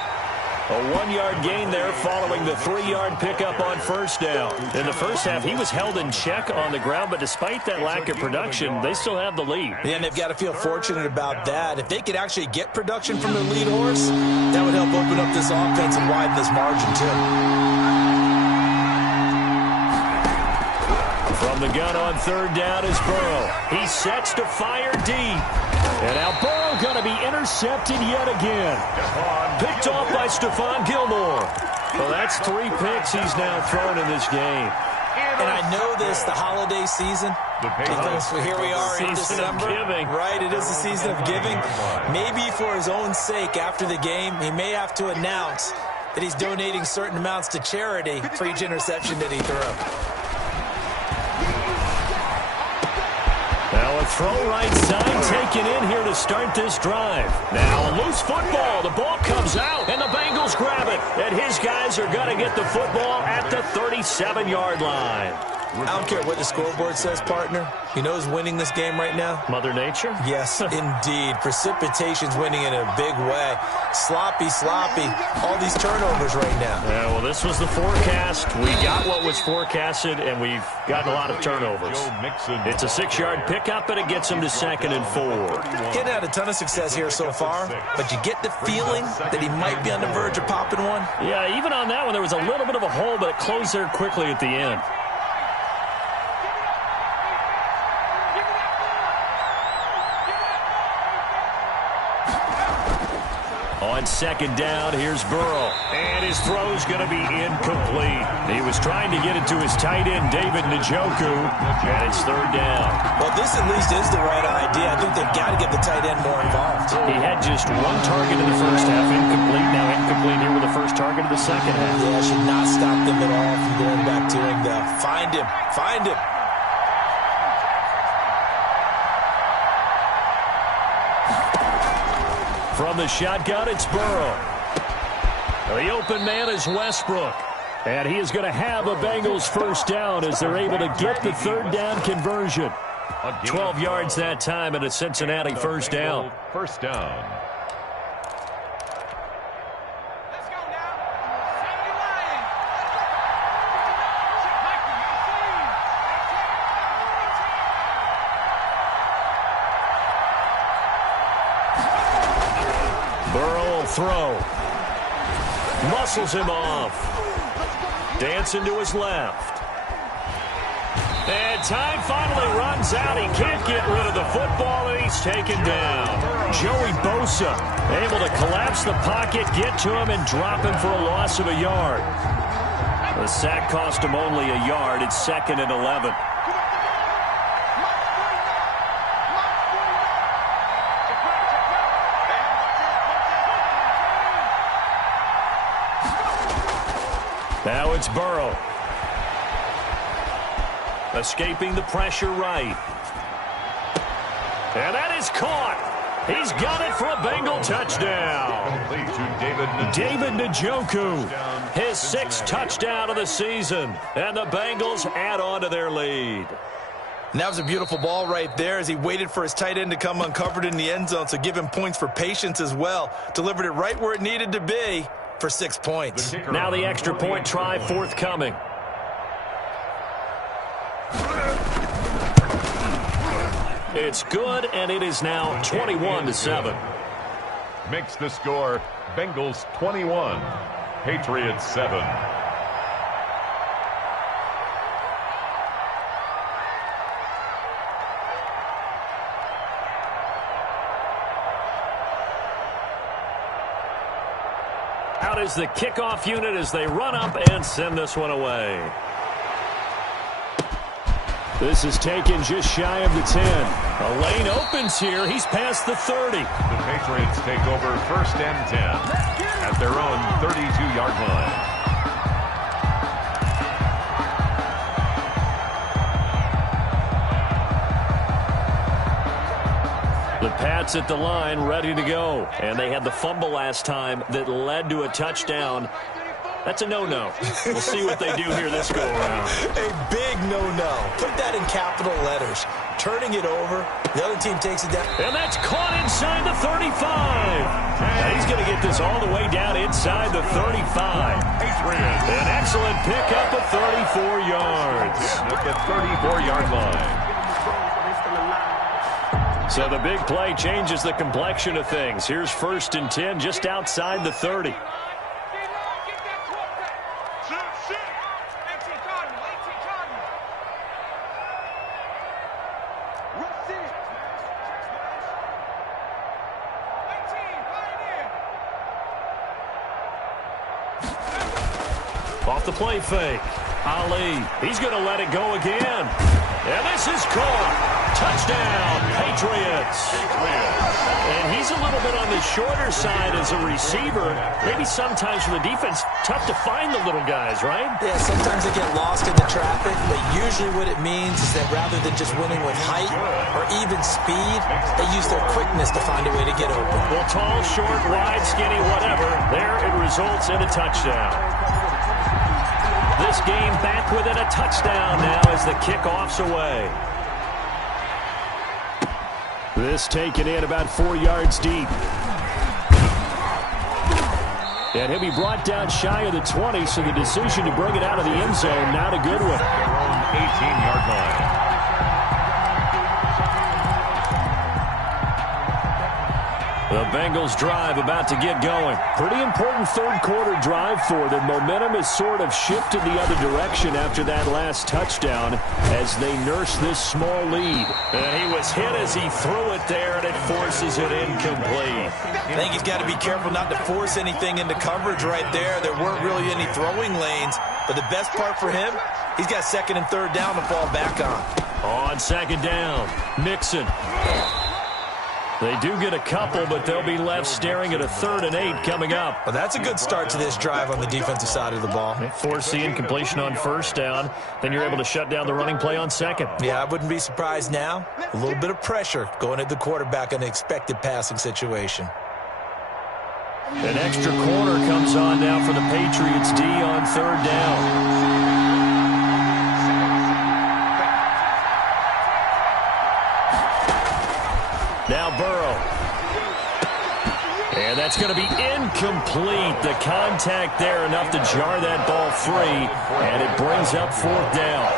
A 1-yard gain there following the 3-yard pickup on first down. In the first half, he was held in check on the ground, but despite that lack of production, they still have the lead. Yeah, and they've got to feel fortunate about that. If they could actually get production from their lead horse, that would help open up this offense and widen this margin, too. From the gun on 3rd down is Burrow. He sets to fire deep. And now Burrow going to be intercepted yet again. Picked off by Stephon Gilmore. Well, that's 3 picks he's now thrown in this game. And I know this, the holiday season, because here we are in December. Right, it is the season of giving. Maybe for his own sake, after the game, he may have to announce that he's donating certain amounts to charity for each interception that he threw. Now a throw right side taken in here to start this drive. Now a loose football. The ball comes out, and the Bengals grab it. And his guys are going to get the football at the 37-yard line. I don't care what the scoreboard says, partner. You know who's winning this game right now? Mother Nature? Yes, indeed. Precipitation's winning in a big way. Sloppy. All these turnovers right now. Yeah, well, this was the forecast. We got what was forecasted, and we've gotten a lot of turnovers. It's a 6-yard pickup, and it gets him to 2nd and 4. Getting had a ton of success here so far, but you get the feeling that he might be on the verge of popping one. Yeah, even on that one, there was a little bit of a hole, but it closed there quickly at the end. On 2nd down, here's Burrow. And his throw's going to be incomplete. He was trying to get it to his tight end, David Njoku, and it's 3rd down. Well, this at least is the right idea. I think they've got to get the tight end more involved. He had just 1 target in the first half, incomplete. Now incomplete here with the first target of the second half. Yeah, should not stop them at all from going back to him, though. Find him. From the shotgun, it's Burrow. The open man is Westbrook. And he is going to have a Bengals first down as they're able to get the 3rd down conversion. 12 yards that time and a Cincinnati first down. First down. Throw. Muscles him off. Dancing to his left. And time finally runs out. He can't get rid of the football, and he's taken down. Joey Bosa able to collapse the pocket, get to him, and drop him for a loss of a yard. The sack cost him only a yard. It's 2nd and 11. Now it's Burrow. Escaping the pressure right. And that is caught. He's got it for a Bengal touchdown. David Njoku, his 6th touchdown of the season. And the Bengals add on to their lead. And that was a beautiful ball right there as he waited for his tight end to come uncovered in the end zone, so give him points for patience as well. Delivered it right where it needed to be for 6 points. Now the extra point try forthcoming. It's good, and it is now 21-7. Makes the score Bengals 21, Patriots 7. Out is the kickoff unit as they run up and send this one away. This is taken just shy of the 10. A lane opens here. He's past the 30. The Patriots take over 1st and 10 at their own 32-yard line. The Pats at the line ready to go. And they had the fumble last time that led to a touchdown. That's a no-no. We'll see what they do here this go-around. A big no-no. Put that in capital letters. Turning it over. The other team takes it down. And that's caught inside the 35. Now he's going to get this all the way down inside the 35. An excellent pickup of 34 yards. At the 34-yard line. So the big play changes the complexion of things. Here's 1st and 10 just outside the 30. Off the play fake. Ali, he's going to let it go again. And this is caught. Touchdown, Patriots. And he's a little bit on the shorter side as a receiver. Maybe sometimes for the defense, tough to find the little guys, right? Yeah, sometimes they get lost in the traffic, but usually what it means is that rather than just winning with height or even speed, they use their quickness to find a way to get open. Well, tall, short, wide, skinny, whatever, there it results in a touchdown. This game back within a touchdown now as the kickoff's away. This taken in about 4 yards deep. And he'll be brought down shy of the 20, so the decision to bring it out of the end zone, not a good one. Their own 18-yard line. The Bengals drive about to get going. Pretty important third quarter drive for them. Momentum has sort of shifted the other direction after that last touchdown as they nurse this small lead. And he was hit as he threw it there, and it forces it incomplete. I think he's got to be careful not to force anything into coverage right there. There weren't really any throwing lanes, but the best part for him, he's got second and third down to fall back on. On second down, Mixon. They do get a couple, but they'll be left staring at a 3rd and 8 coming up. Well, that's a good start to this drive on the defensive side of the ball. They force the incompletion on first down. Then you're able to shut down the running play on second. Yeah, I wouldn't be surprised now. A little bit of pressure going at the quarterback in an expected passing situation. An extra corner comes on now for the Patriots D on 3rd down. Now Burrow. And that's going to be incomplete. The contact there enough to jar that ball free, and it brings up 4th down.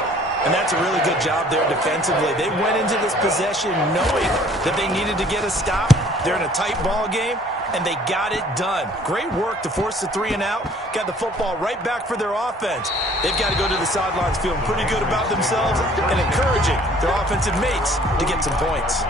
And that's a really good job there defensively. They went into this possession knowing that they needed to get a stop. They're in a tight ball game, and they got it done. Great work to force the 3 and out. Got the football right back for their offense. They've got to go to the sidelines feeling pretty good about themselves and encouraging their offensive mates to get some points.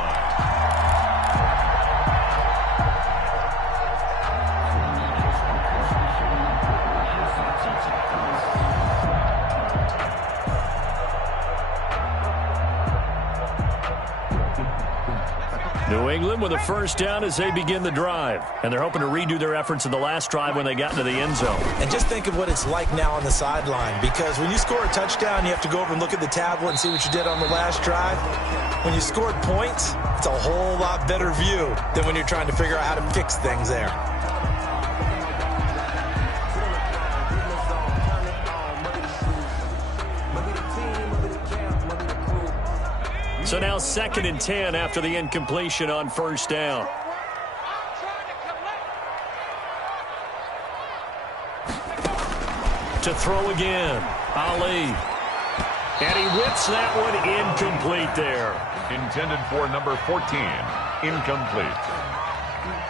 New England with a first down as they begin the drive. And they're hoping to redo their efforts in the last drive when they got into the end zone. And just think of what it's like now on the sideline, because when you score a touchdown, you have to go over and look at the tablet and see what you did on the last drive. When you scored points, it's a whole lot better view than when you're trying to figure out how to fix things there. So now 2nd and 10 after the incompletion on first down. To throw again, Ali. And he whips that one incomplete there. Intended for number 14. Incomplete.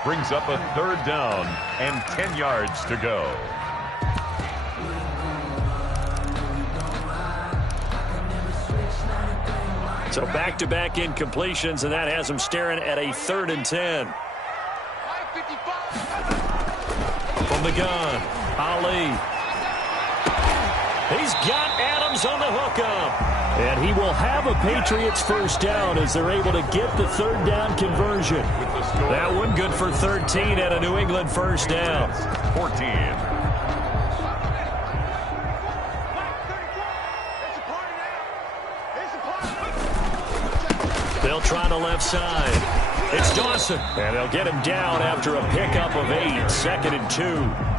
Brings up a 3rd down and 10 yards to go. So back-to-back incompletions, and that has him staring at a 3rd and 10. From the gun, Ali. He's got Adams on the hookup. And he will have a Patriots first down as they're able to get the 3rd down conversion. That one good for 13 at a New England first down. 14. They'll try the left side. It's Dawson. And they'll get him down after a pickup of 8. 2nd and 2.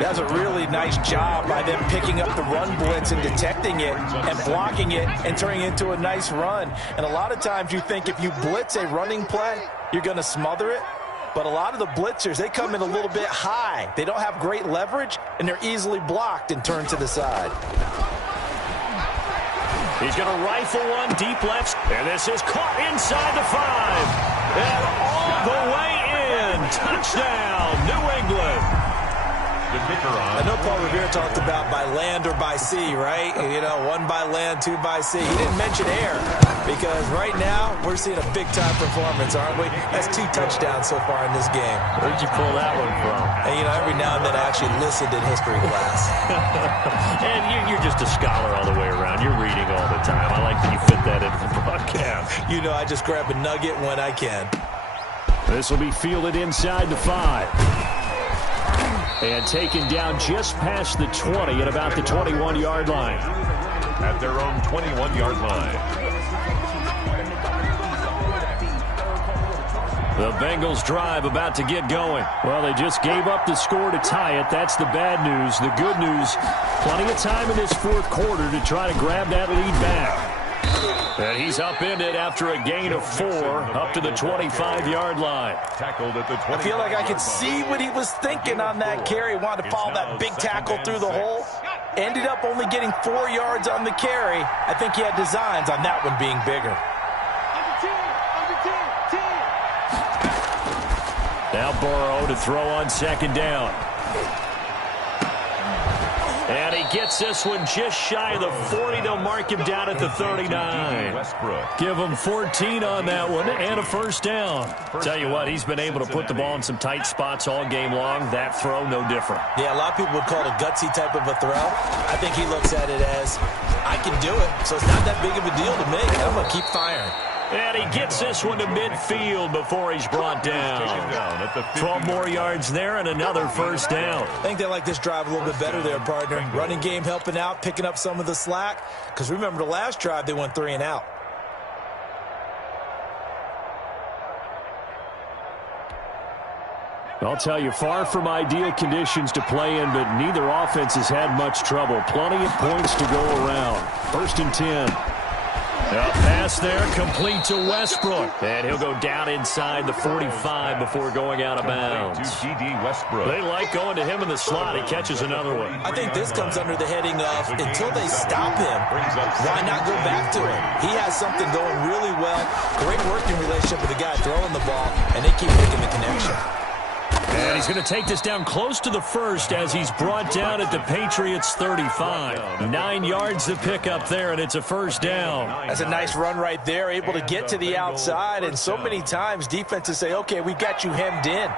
That's a really nice job by them picking up the run blitz and detecting it and blocking it and turning it into a nice run. And a lot of times you think if you blitz a running play, you're going to smother it. But a lot of the blitzers, they come in a little bit high. They don't have great leverage, and they're easily blocked and turned to the side. He's going to rifle one deep left. And this is caught inside the 5. And all the way in. Touchdown, New England. I know Paul Revere talked about by land or by sea, right? You know, 1 by land, 2 by sea. He didn't mention air because right now we're seeing a big-time performance, aren't we? That's 2 touchdowns so far in this game. Where'd you pull that one from? And, you know, every now and then I actually listened in history class. And you're just a scholar all the way around. You're reading all the time. I like that you fit that into the broadcast. You know, I just grab a nugget when I can. This will be fielded inside the 5. And taken down just past the 20 at about the 21-yard line. At their own 21-yard line. The Bengals drive about to get going. Well, they just gave up the score to tie it. That's the bad news. The good news, plenty of time in this fourth quarter to try to grab that lead back. And he's upended after a gain of 4 up to the 25-yard line. Tackled at the 20. I feel like I could see what he was thinking on that carry. Wanted to follow that big tackle through the hole. Ended up only getting 4 yards on the carry. I think he had designs on that one being bigger. Now Burrow to throw on second down. And he gets this one just shy of the 40. They'll mark him down at the 39. Give him 14 on that one and a first down. Tell you what, he's been able to put the ball in some tight spots all game long. That throw, no different. Yeah, a lot of people would call it a gutsy type of a throw. I think he looks at it as, I can do it, so it's not that big of a deal to me. I'm going to keep firing. And he gets this one to midfield before he's brought down. 12 more yards there and another first down. I think they like this drive a little bit better there, partner. Running game helping out, picking up some of the slack. Because remember the last drive, they went 3 and out. I'll tell you, far from ideal conditions to play in, but neither offense has had much trouble. Plenty of points to go around. 1st and 10. A pass there, complete to Westbrook. And he'll go down inside the 45 before going out of bounds. They like going to him in the slot. He catches another one. I think this comes under the heading of, until they stop him, why not go back to him? He has something going really well. Great working relationship with the guy throwing the ball, and they keep making the connection. And he's going to take this down close to the 1st as he's brought down at the Patriots' 35. 9 yards to pick up there, and it's a first down. That's a nice run right there, able to get to the outside. And so many times defenses say, okay, we got you hemmed in.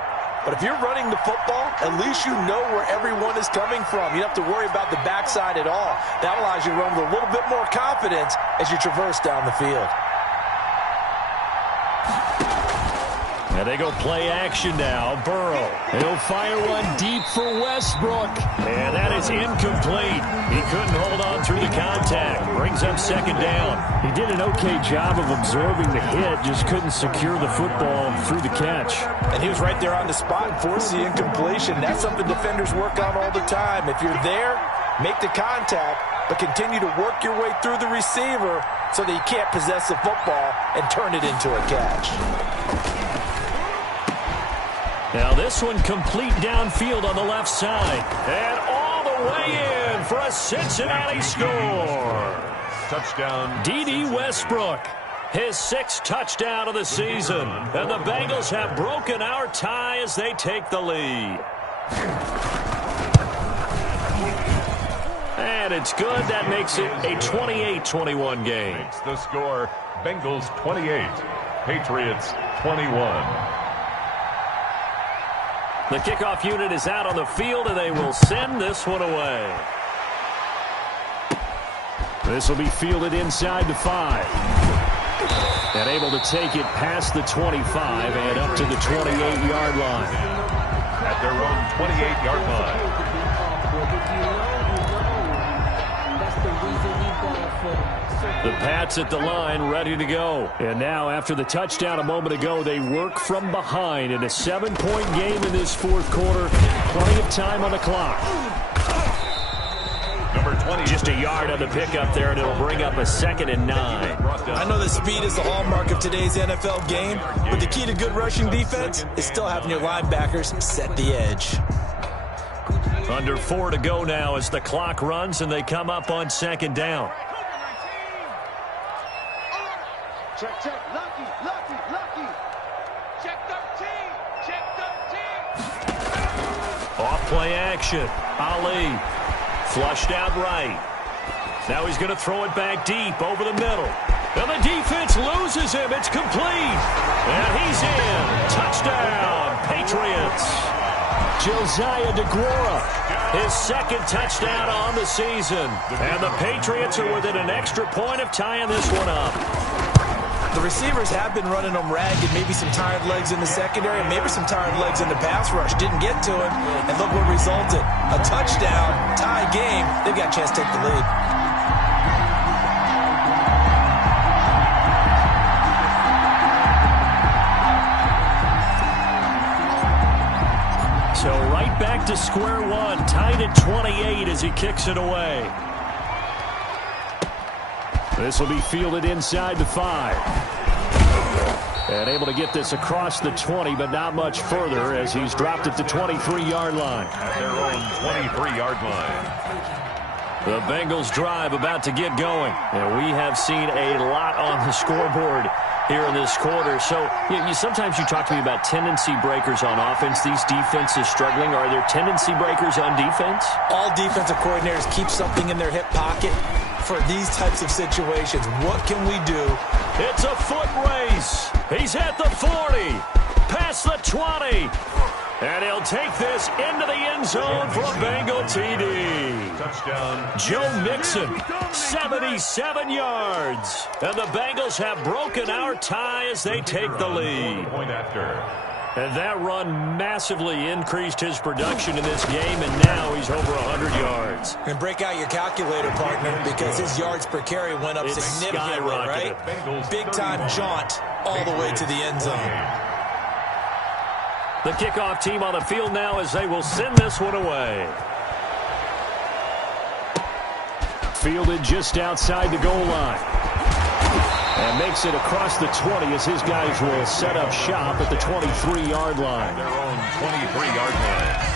But if you're running the football, at least you know where everyone is coming from. You don't have to worry about the backside at all. That allows you to run with a little bit more confidence as you traverse down the field. And they go play action now. Burrow. He'll fire one deep for Westbrook. And that is incomplete. He couldn't hold on through the contact. Brings up second down. He did an okay job of absorbing the hit, just couldn't secure the football through the catch. And he was right there on the spot and forced the incompletion. That's something defenders work on all the time. If you're there, make the contact, but continue to work your way through the receiver so that you can't possess the football and turn it into a catch. Now this one complete downfield on the left side. And all the way in for a Cincinnati score. Touchdown. D.D. Westbrook, his 6th touchdown of the season. And the Bengals have broken our tie as they take the lead. And it's good. That makes it a 28-21 game. Makes the score Bengals 28, Patriots 21. The kickoff unit is out on the field, and they will send this one away. This will be fielded inside the 5. And able to take it past the 25 and up to the 28-yard line. At their own 28-yard line. The Pats at the line, ready to go. And now, after the touchdown a moment ago, they work from behind in a 7-point game in this fourth quarter. Plenty of time on the clock. Number 20. Just a yard on the pickup there, and it'll bring up a 2nd and 9. I know that speed is the hallmark of today's NFL game, but the key to good rushing defense is still having your linebackers set the edge. Under 4 to go now as the clock runs, and they come up on 2nd down. Check, check, lucky, lucky, lucky. Check 13, check 13. Off play action. Ali flushed out right. Now he's going to throw it back deep over the middle. And the defense loses him. It's complete. And he's in. Touchdown, Patriots. Josiah DeGuara, his second touchdown on the season. And the Patriots are within an extra point of tying this one up. The receivers have been running them ragged, maybe some tired legs in the secondary, maybe some tired legs in the pass rush. Didn't get to him, and look what resulted. A touchdown, tie game. They've got a chance to take the lead. So right back to square one, tied at 28 as he kicks it away. This will be fielded inside the 5. And able to get this across the 20, but not much further as he's dropped at the 23-yard line. At their own 23-yard line. The Bengals drive about to get going. And we have seen a lot on the scoreboard here in this quarter. So sometimes you talk to me about tendency breakers on offense. These defenses struggling. Are there tendency breakers on defense? All defensive coordinators keep something in their hip pocket for these types of situations. What can we do? It's a foot race. He's at the 40, past the 20, and he'll take this into the end zone for a Bengal TD. Touchdown. Joe Mixon, 77 yards. And the Bengals have broken our tie as they take the lead. Point after. And that run massively increased his production in this game, and now he's over 100 yards. And break out your calculator, partner, because his yards per carry went up significantly, right? Big-time jaunt all the way to the end zone. The kickoff team on the field now as they will send this one away. Fielded just outside the goal line. And makes it across the 20 as his guys will set up shop at the 23-yard line. Their own 23-yard line.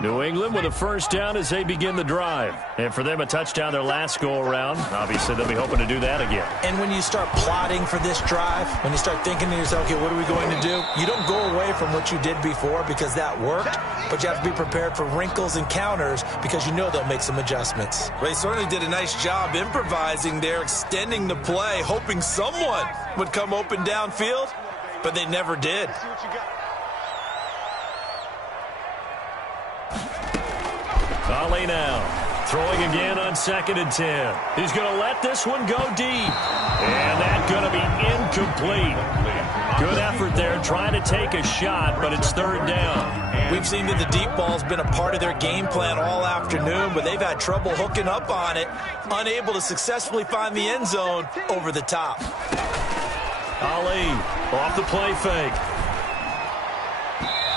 New England with a first down as they begin the drive. And for them, a touchdown their last go-around. Obviously, they'll be hoping to do that again. And when you start plotting for this drive, when you start thinking to yourself, okay, what are we going to do? You don't go away from what you did before because that worked, but you have to be prepared for wrinkles and counters because you know they'll make some adjustments. They certainly did a nice job improvising there, extending the play, hoping someone would come open downfield, but they never did. Ali now, throwing again on 2nd and 10. He's going to let this one go deep. And that's going to be incomplete. Good effort there trying to take a shot, but it's 3rd down. We've seen that the deep ball's been a part of their game plan all afternoon, but they've had trouble hooking up on it, unable to successfully find the end zone over the top. Ali off the play fake.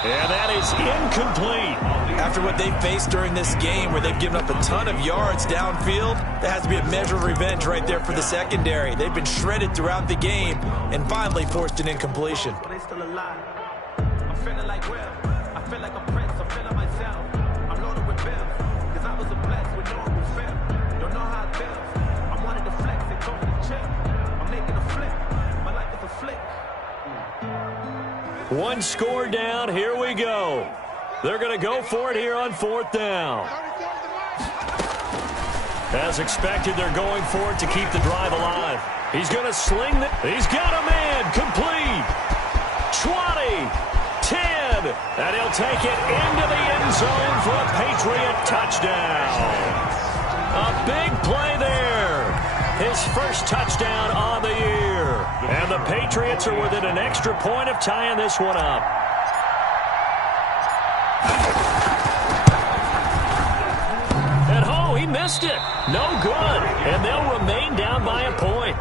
And that is incomplete. After what they faced during this game where they've given up a ton of yards downfield, there has to be a measure of revenge right there for the secondary. They've been shredded throughout the game and finally forced an incompletion. They still alive. I'm feeling like Will. I feel like a prince. I'm feeling myself. I'm loaded with bills. Cause I was a blessed with no one who fell. Don't know how it feels. I'm wanting to flex and go to the chip. I'm making a flip. My life is a flick. One score down. Here we go. They're going to go for it here on 4th down. As expected, they're going for it to keep the drive alive. He's going to sling the... He's got a man. Complete. 20. 10. And he'll take it into the end zone for a Patriot touchdown. A big play there. His first touchdown on the year. And the Patriots are within an extra point of tying this one up. And oh, he missed it. No good. And they'll remain down by a point.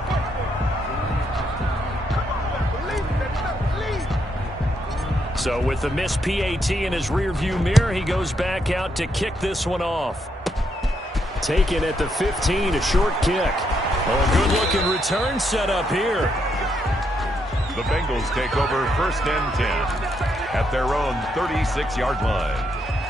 So with the missed PAT in his rearview mirror, he goes back out to kick this one off. Taken at the 15, a short kick. Oh, a good-looking return set up here. The Bengals take over 1st and 10 at their own 36-yard line.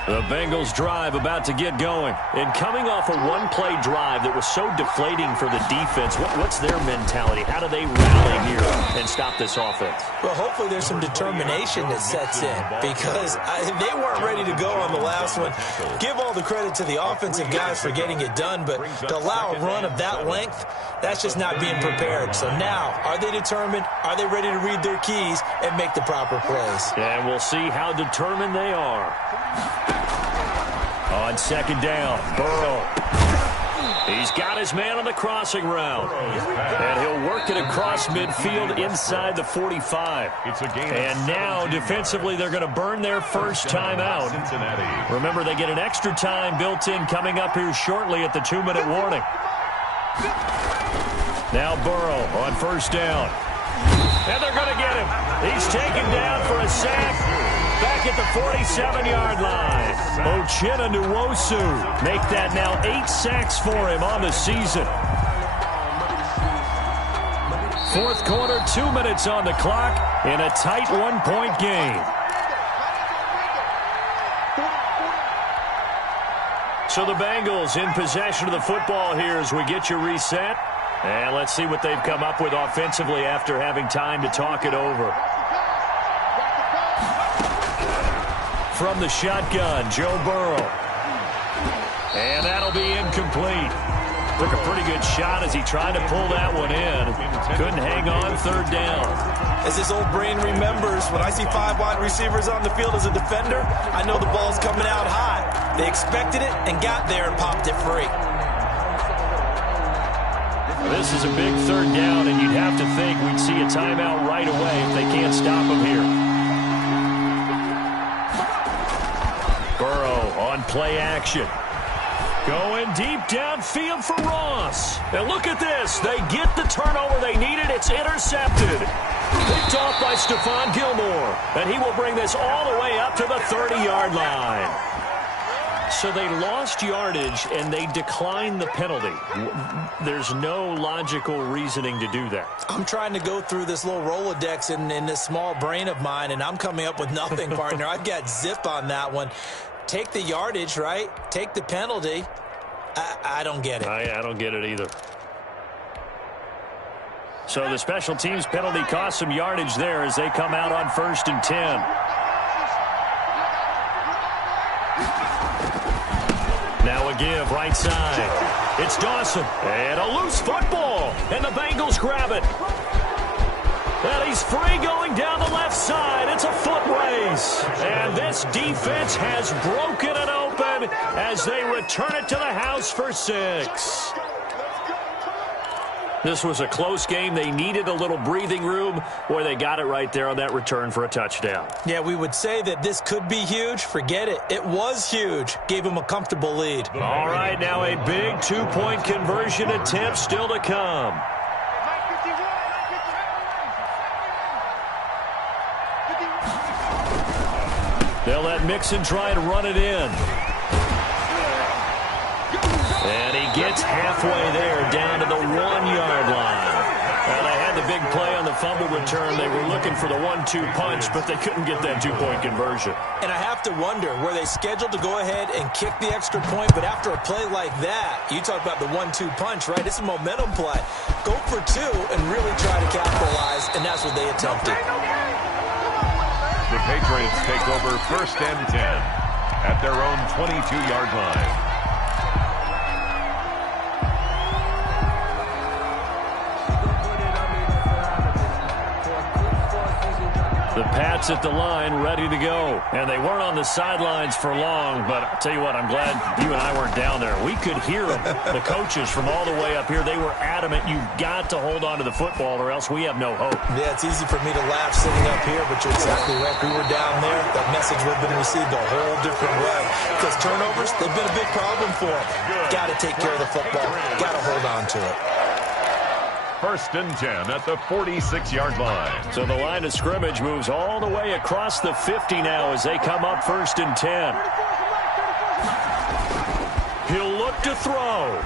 The Bengals drive about to get going. And coming off a one-play drive that was so deflating for the defense, what's their mentality? How do they rally here and stop this offense? Well, hopefully there's some determination that sets in because they weren't ready to go on the last one. Give all the credit to the offensive guys for getting it done, but to allow a run of that length, that's just not being prepared. So now, are they determined? Are they ready to read their keys and make the proper plays? And we'll see how determined they are. On second down, Burrow. He's got his man on the crossing route. And he'll work it across midfield inside the 45. And now, defensively, they're going to burn their first time out. Remember, they get an extra time built in coming up here shortly at the 2-minute warning. Now Burrow on first down. And they're going to get him. He's taken down for a sack back at the 47-yard line. Uchenna Nwosu make that now 8 sacks for him on the season. Fourth quarter, 2 minutes on the clock in a tight 1-point game. So the Bengals in possession of the football here as we get you reset. And let's see what they've come up with offensively after having time to talk it over. From the shotgun, Joe Burrow. And that'll be incomplete. Took a pretty good shot as he tried to pull that one in. Couldn't hang on, third down. As his old brain remembers, when I see 5 wide receivers on the field as a defender, I know the ball's coming out hot. They expected it and got there and popped it free. This is a big third down, and you'd have to think we'd see a timeout right away if they can't stop him here. Burrow on play action. Going deep downfield for Ross. And look at this. They get the turnover they needed. It's intercepted. Picked off by Stephon Gilmore. And he will bring this all the way up to the 30-yard line. So they lost yardage, and they declined the penalty. There's no logical reasoning to do that. I'm trying to go through this little Rolodex in this small brain of mine, and I'm coming up with nothing, partner. I've got zip on that one. Take the yardage, right? Take the penalty. I don't get it. I don't get it either. So the special teams penalty cost some yardage there as they come out on 1st and 10. Now a give right side. It's Dawson. And a loose football. And the Bengals grab it. And he's free going down the left side. It's a foot race. And this defense has broken it open as they return it to the house for 6. This was a close game. They needed a little breathing room. Boy, they got it right there on that return for a touchdown. Yeah, we would say that this could be huge. Forget it. It was huge. Gave them a comfortable lead. All right, now a big 2-point conversion attempt still to come. They'll let Mixon try to run it in. And he gets halfway there, down to the 1-yard line. Well, they had the big play on the fumble return. They were looking for the 1-2 punch, but they couldn't get that 2-point conversion. And I have to wonder, were they scheduled to go ahead and kick the extra point? But after a play like that, you talk about the 1-2 punch, right? It's a momentum play. Go for 2 and really try to capitalize, and that's what they attempted. The Patriots take over 1st and 10 at their own 22-yard line. The Pats at the line, ready to go. And they weren't on the sidelines for long, but I'll tell you what, I'm glad you and I weren't down there. We could hear them. The coaches from all the way up here, they were adamant, you've got to hold on to the football or else we have no hope. Yeah, it's easy for me to laugh sitting up here, but you're exactly right. If we were down there, that message would have been received a whole different way. Because turnovers, they've been a big problem for them. Got to take care of the football. Got to hold on to it. 1st and 10 at the 46-yard line. So the line of scrimmage moves all the way across the 50 now as they come up 1st and 10. He'll look to throw.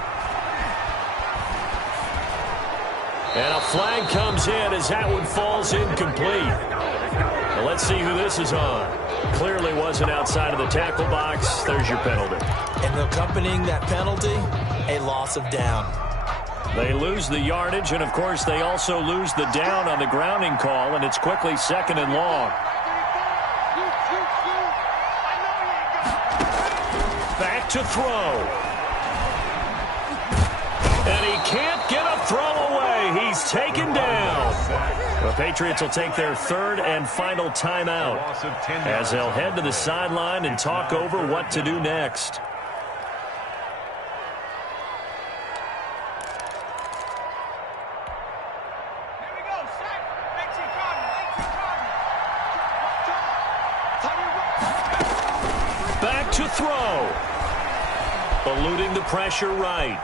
And a flag comes in as that one falls incomplete. Now let's see who this is on. Clearly wasn't outside of the tackle box. There's your penalty. And accompanying that penalty, a loss of down. They lose the yardage, and, of course, they also lose the down on the grounding call, and it's quickly 2nd and long. Back to throw. And he can't get a throw away. He's taken down. The Patriots will take their 3rd and final timeout as they'll head to the sideline and talk over what to do next. Back to throw. Eluding the pressure right.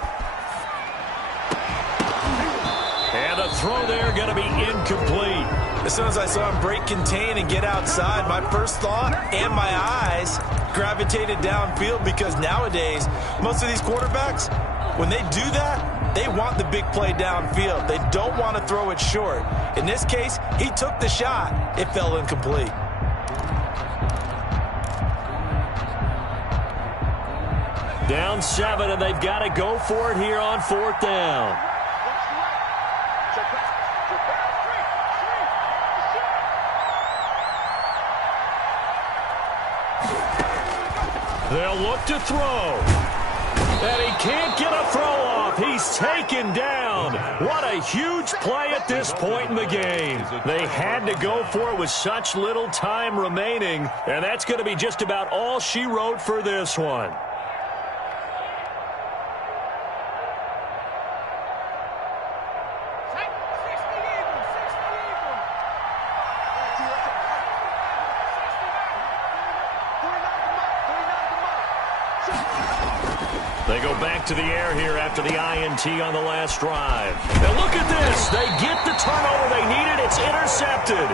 And a throw there going to be incomplete. As soon as I saw him break contain and get outside, my first thought and my eyes gravitated downfield, because nowadays, most of these quarterbacks, when they do that, they want the big play downfield. They don't want to throw it short. In this case, he took the shot. It fell incomplete. Down 7, and they've got to go for it here on 4th down. They'll look to throw. And he can't get a throw off. He's taken down. What a huge play at this point in the game. They had to go for it with such little time remaining, and that's going to be just about all she wrote for this one. They go back to the air here after the INT on the last drive. And look at this. They get the turnover they needed. It's intercepted.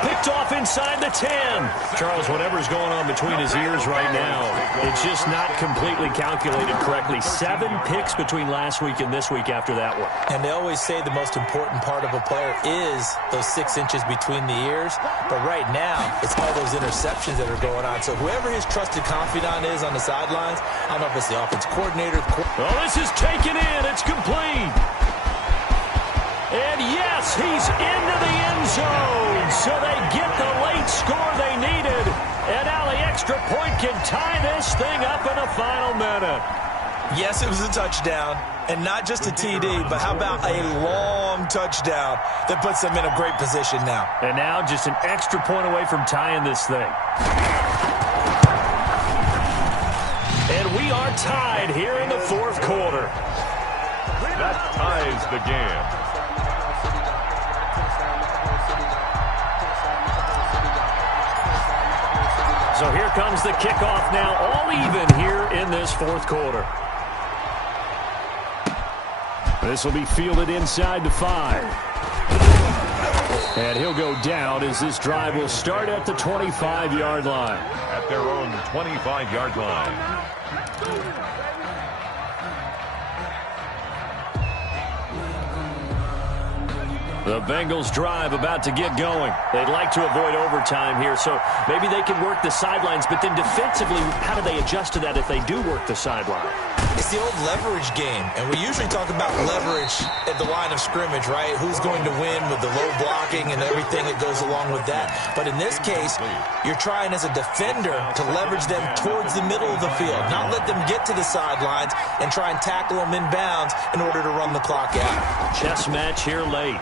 Picked off inside the 10. Charles, whatever's going on between his ears right now, it's just not completely calculated correctly. 7 picks between last week and this week after that one. And they always say the most important part of a player is those 6 inches between the ears. But right now, it's all those interceptions that are going on. So whoever his trusted confidant is on the sidelines, I don't know if it's the offensive coordinator. Well, this is taken in. It's complete. And yes, he's into the end zone. So they get the late score they needed. And now the extra point can tie this thing up in the final minute. Yes, it was a touchdown. And not just a TD, but how about a long touchdown that puts them in a great position now. And now just an extra point away from tying this thing. And we are tied here in the 4th quarter. That ties the game. So here comes the kickoff now, all even here in this 4th quarter. This will be fielded inside the 5. And he'll go down as this drive will start at the 25-yard line. At their own 25-yard line. The Bengals drive about to get going. They'd like to avoid overtime here, so maybe they can work the sidelines, but then defensively, how do they adjust to that if they do work the sideline? It's the old leverage game, and we usually talk about leverage at the line of scrimmage, right? Who's going to win with the low blocking and everything that goes along with that. But in this case, you're trying as a defender to leverage them towards the middle of the field, not let them get to the sidelines and try and tackle them inbounds in order to run the clock out. Chess match here late.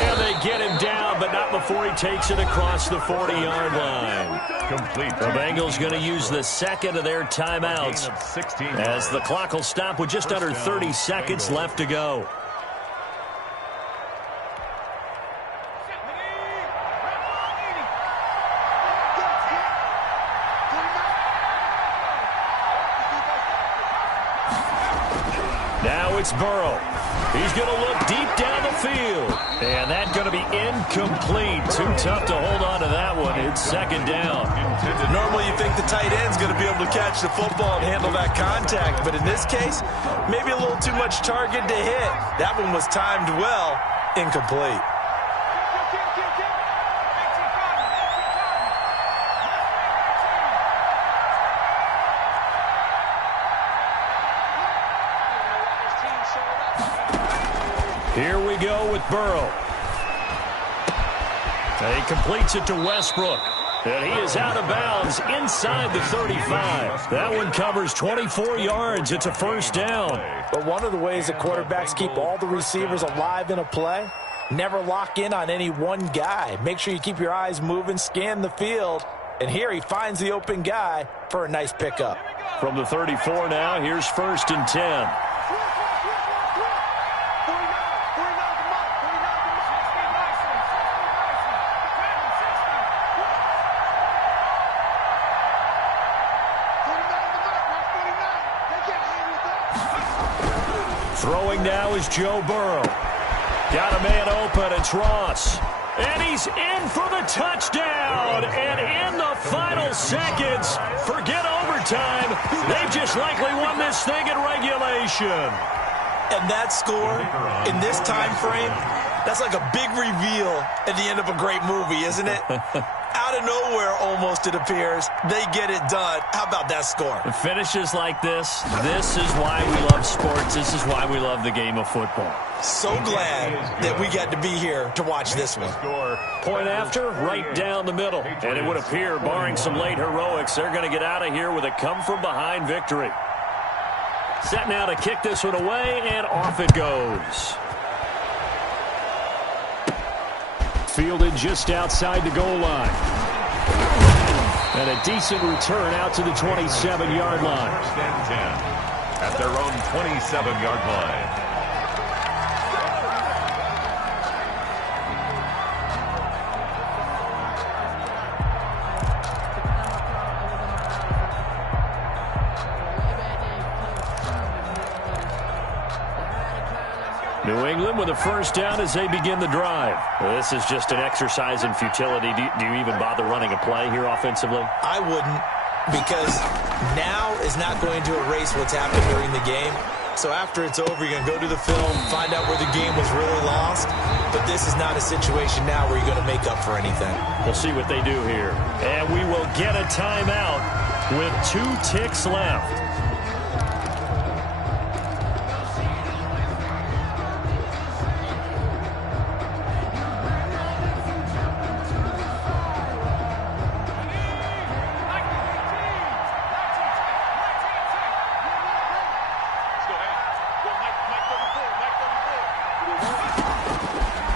And they get him down, but not before he takes it across the 40-yard line. Complete. The Bengals going to use the second of their timeouts as the clock will stop with just under 30 seconds left to go. Now it's Burrow. He's going to look deep down the field. And that's going to be incomplete. Too tough to hold on to that one. It's 2nd down. Normally you think the tight end's going to be able to catch the football and handle that contact. But in this case, maybe a little too much target to hit. That one was timed well. Incomplete. go with Burrow. He completes it to Westbrook. And he is out of bounds inside the 35. That one covers 24 yards. It's a first down. But one of the ways that quarterbacks keep all the receivers alive in a play, never lock in on any one guy. Make sure you keep your eyes moving, scan the field. And here he finds the open guy for a nice pickup. From the 34 now, here's 1st and 10. Throwing now is Joe Burrow. Got a man open. It's Ross. And he's in for the touchdown. And in the final seconds, forget overtime. They've just likely won this thing in regulation. And that score, in this time frame, that's like a big reveal at the end of a great movie, isn't it? Out of nowhere, almost, it appears, they get it done. How about that score? The finishes like this is why we love sports. This is why we love the game of football. So glad that we got to be here to watch this one. Point after, right down the middle. And it would appear, barring some late heroics, they're going to get out of here with a come-from-behind victory. Set now to kick this one away, and off it goes. Fielded just outside the goal line. And a decent return out to the 27-yard line. 1st and 10 at their own 27-yard line. New England with a first down as they begin the drive. Well, this is just an exercise in futility. Do you even bother running a play here offensively? I wouldn't, because now is not going to erase what's happened during the game. So after it's over, you're going to go to the film, find out where the game was really lost. But this is not a situation now where you're going to make up for anything. We'll see what they do here. And we will get a timeout with 2 ticks left.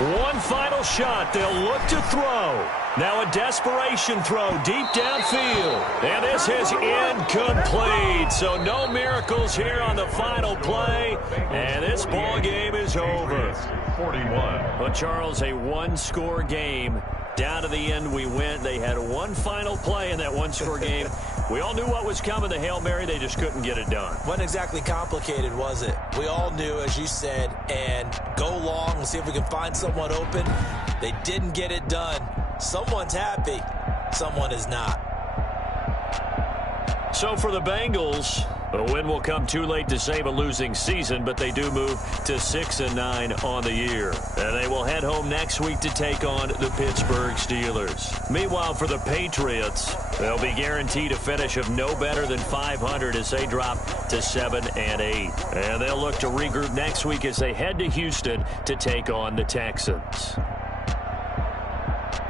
One final shot. They'll look to throw. Now a desperation throw deep downfield. And this is incomplete. So no miracles here on the final play. And this ball game is over. 41. But Charles, a one-score game. Down to the end we went. They had one final play in that one-score game. We all knew what was coming, the Hail Mary. They just couldn't get it done. Wasn't exactly complicated, was it? We all knew, as you said, and go long. We'll see if we can find someone open. They didn't get it done. Someone's happy. Someone is not. So for the Bengals, a win will come too late to save a losing season, but they do move to 6-9 on the year. And they will head home next week to take on the Pittsburgh Steelers. Meanwhile, for the Patriots, they'll be guaranteed a finish of no better than 500 as they drop to 7-8. And they'll look to regroup next week as they head to Houston to take on the Texans.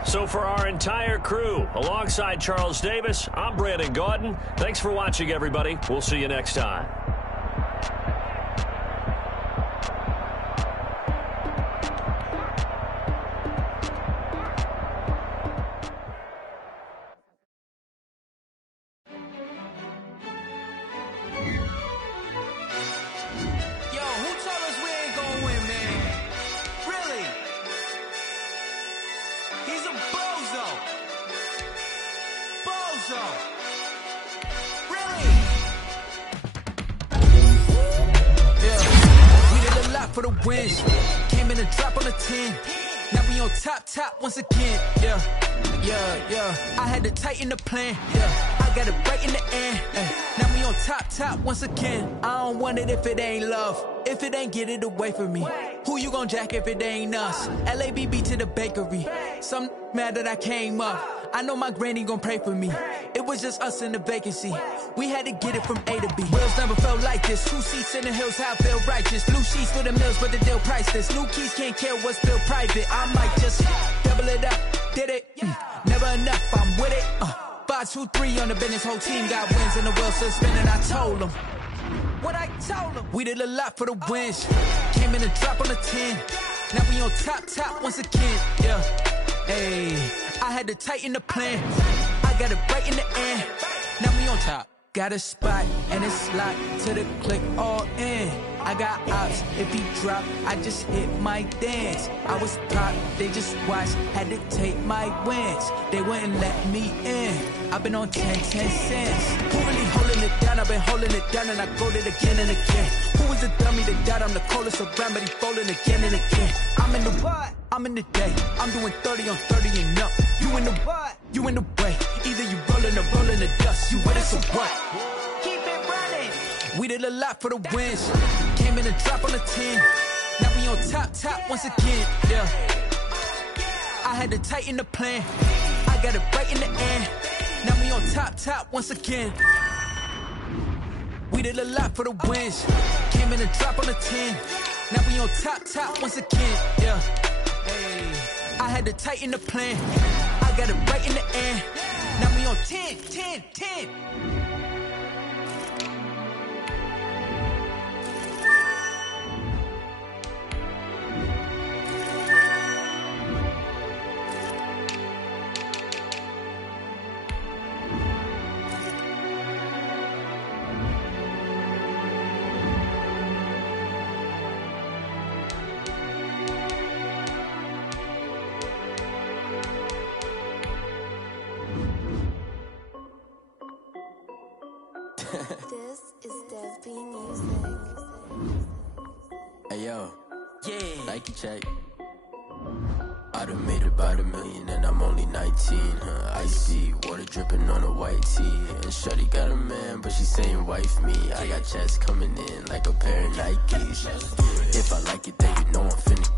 So for our entire crew, alongside Charles Davis, I'm Brandon Gaudin. Thanks for watching, everybody. We'll see you next time. For the wins, came in and drop on the 10. Now we on top once again. Yeah. I had to tighten the plan. Yeah, I got it right in the end. Now we on top once again. I don't want it if it ain't love. If it ain't, get it away from me. Who you gon' jack if it ain't us? LABB to the bakery. Some mad that I came up. I know my granny gon' pray for me. It was just us in the vacancy. We had to get it from A to B. Wheels never felt like this. 2 seats in the hills, how I feel righteous. Blue sheets for the mills, but the deal priceless. New keys can't care what's built private. I might just double it up. Did it? Never enough, I'm with it. 5, 2, 3 on the business. Whole team got wins and the wheels still spinning. I told them what I told them. We did a lot for the wins. Came in a drop on the 10. Now we on top once again. Yeah. Hey, I had to tighten the plan. I got it right in the end. Now we on top. Got a spot and it's locked to the click all in. I got ops, if he drop, I just hit my dance. I was top, they just watched, had to take my wins. They wouldn't let me in. I've been on 10 cents. Who really holding it down? I've been holding it down and I go it again and again. Who was the dummy that died? I'm the coldest around, but he falling again and again. I'm in the what? I'm in the day. I'm doing 30 on 30 and up. You in the what? You in the way. Either you rolling or rolling the dust. You with us or what? Keep it running. We did a lot for the wins. Came in a drop on the 10. Now we on top once again. Yeah. I had to tighten the plan. I got it right in the end. Now we on top once again. We did a lot for the wins. Came in a drop on the 10. Now we on top once again. Yeah. Hey. I had to tighten the plan. I got it right in the end. Now we on 10. This is Dev B Music. Hey yo, Yeah. Nike check. I done made about $1 million and I'm only 19, Icy, water dripping on a white tee. And shorty got a man, but she saying wife me. I got checks coming in like a pair of Nikes. If I like it, then you know I'm finna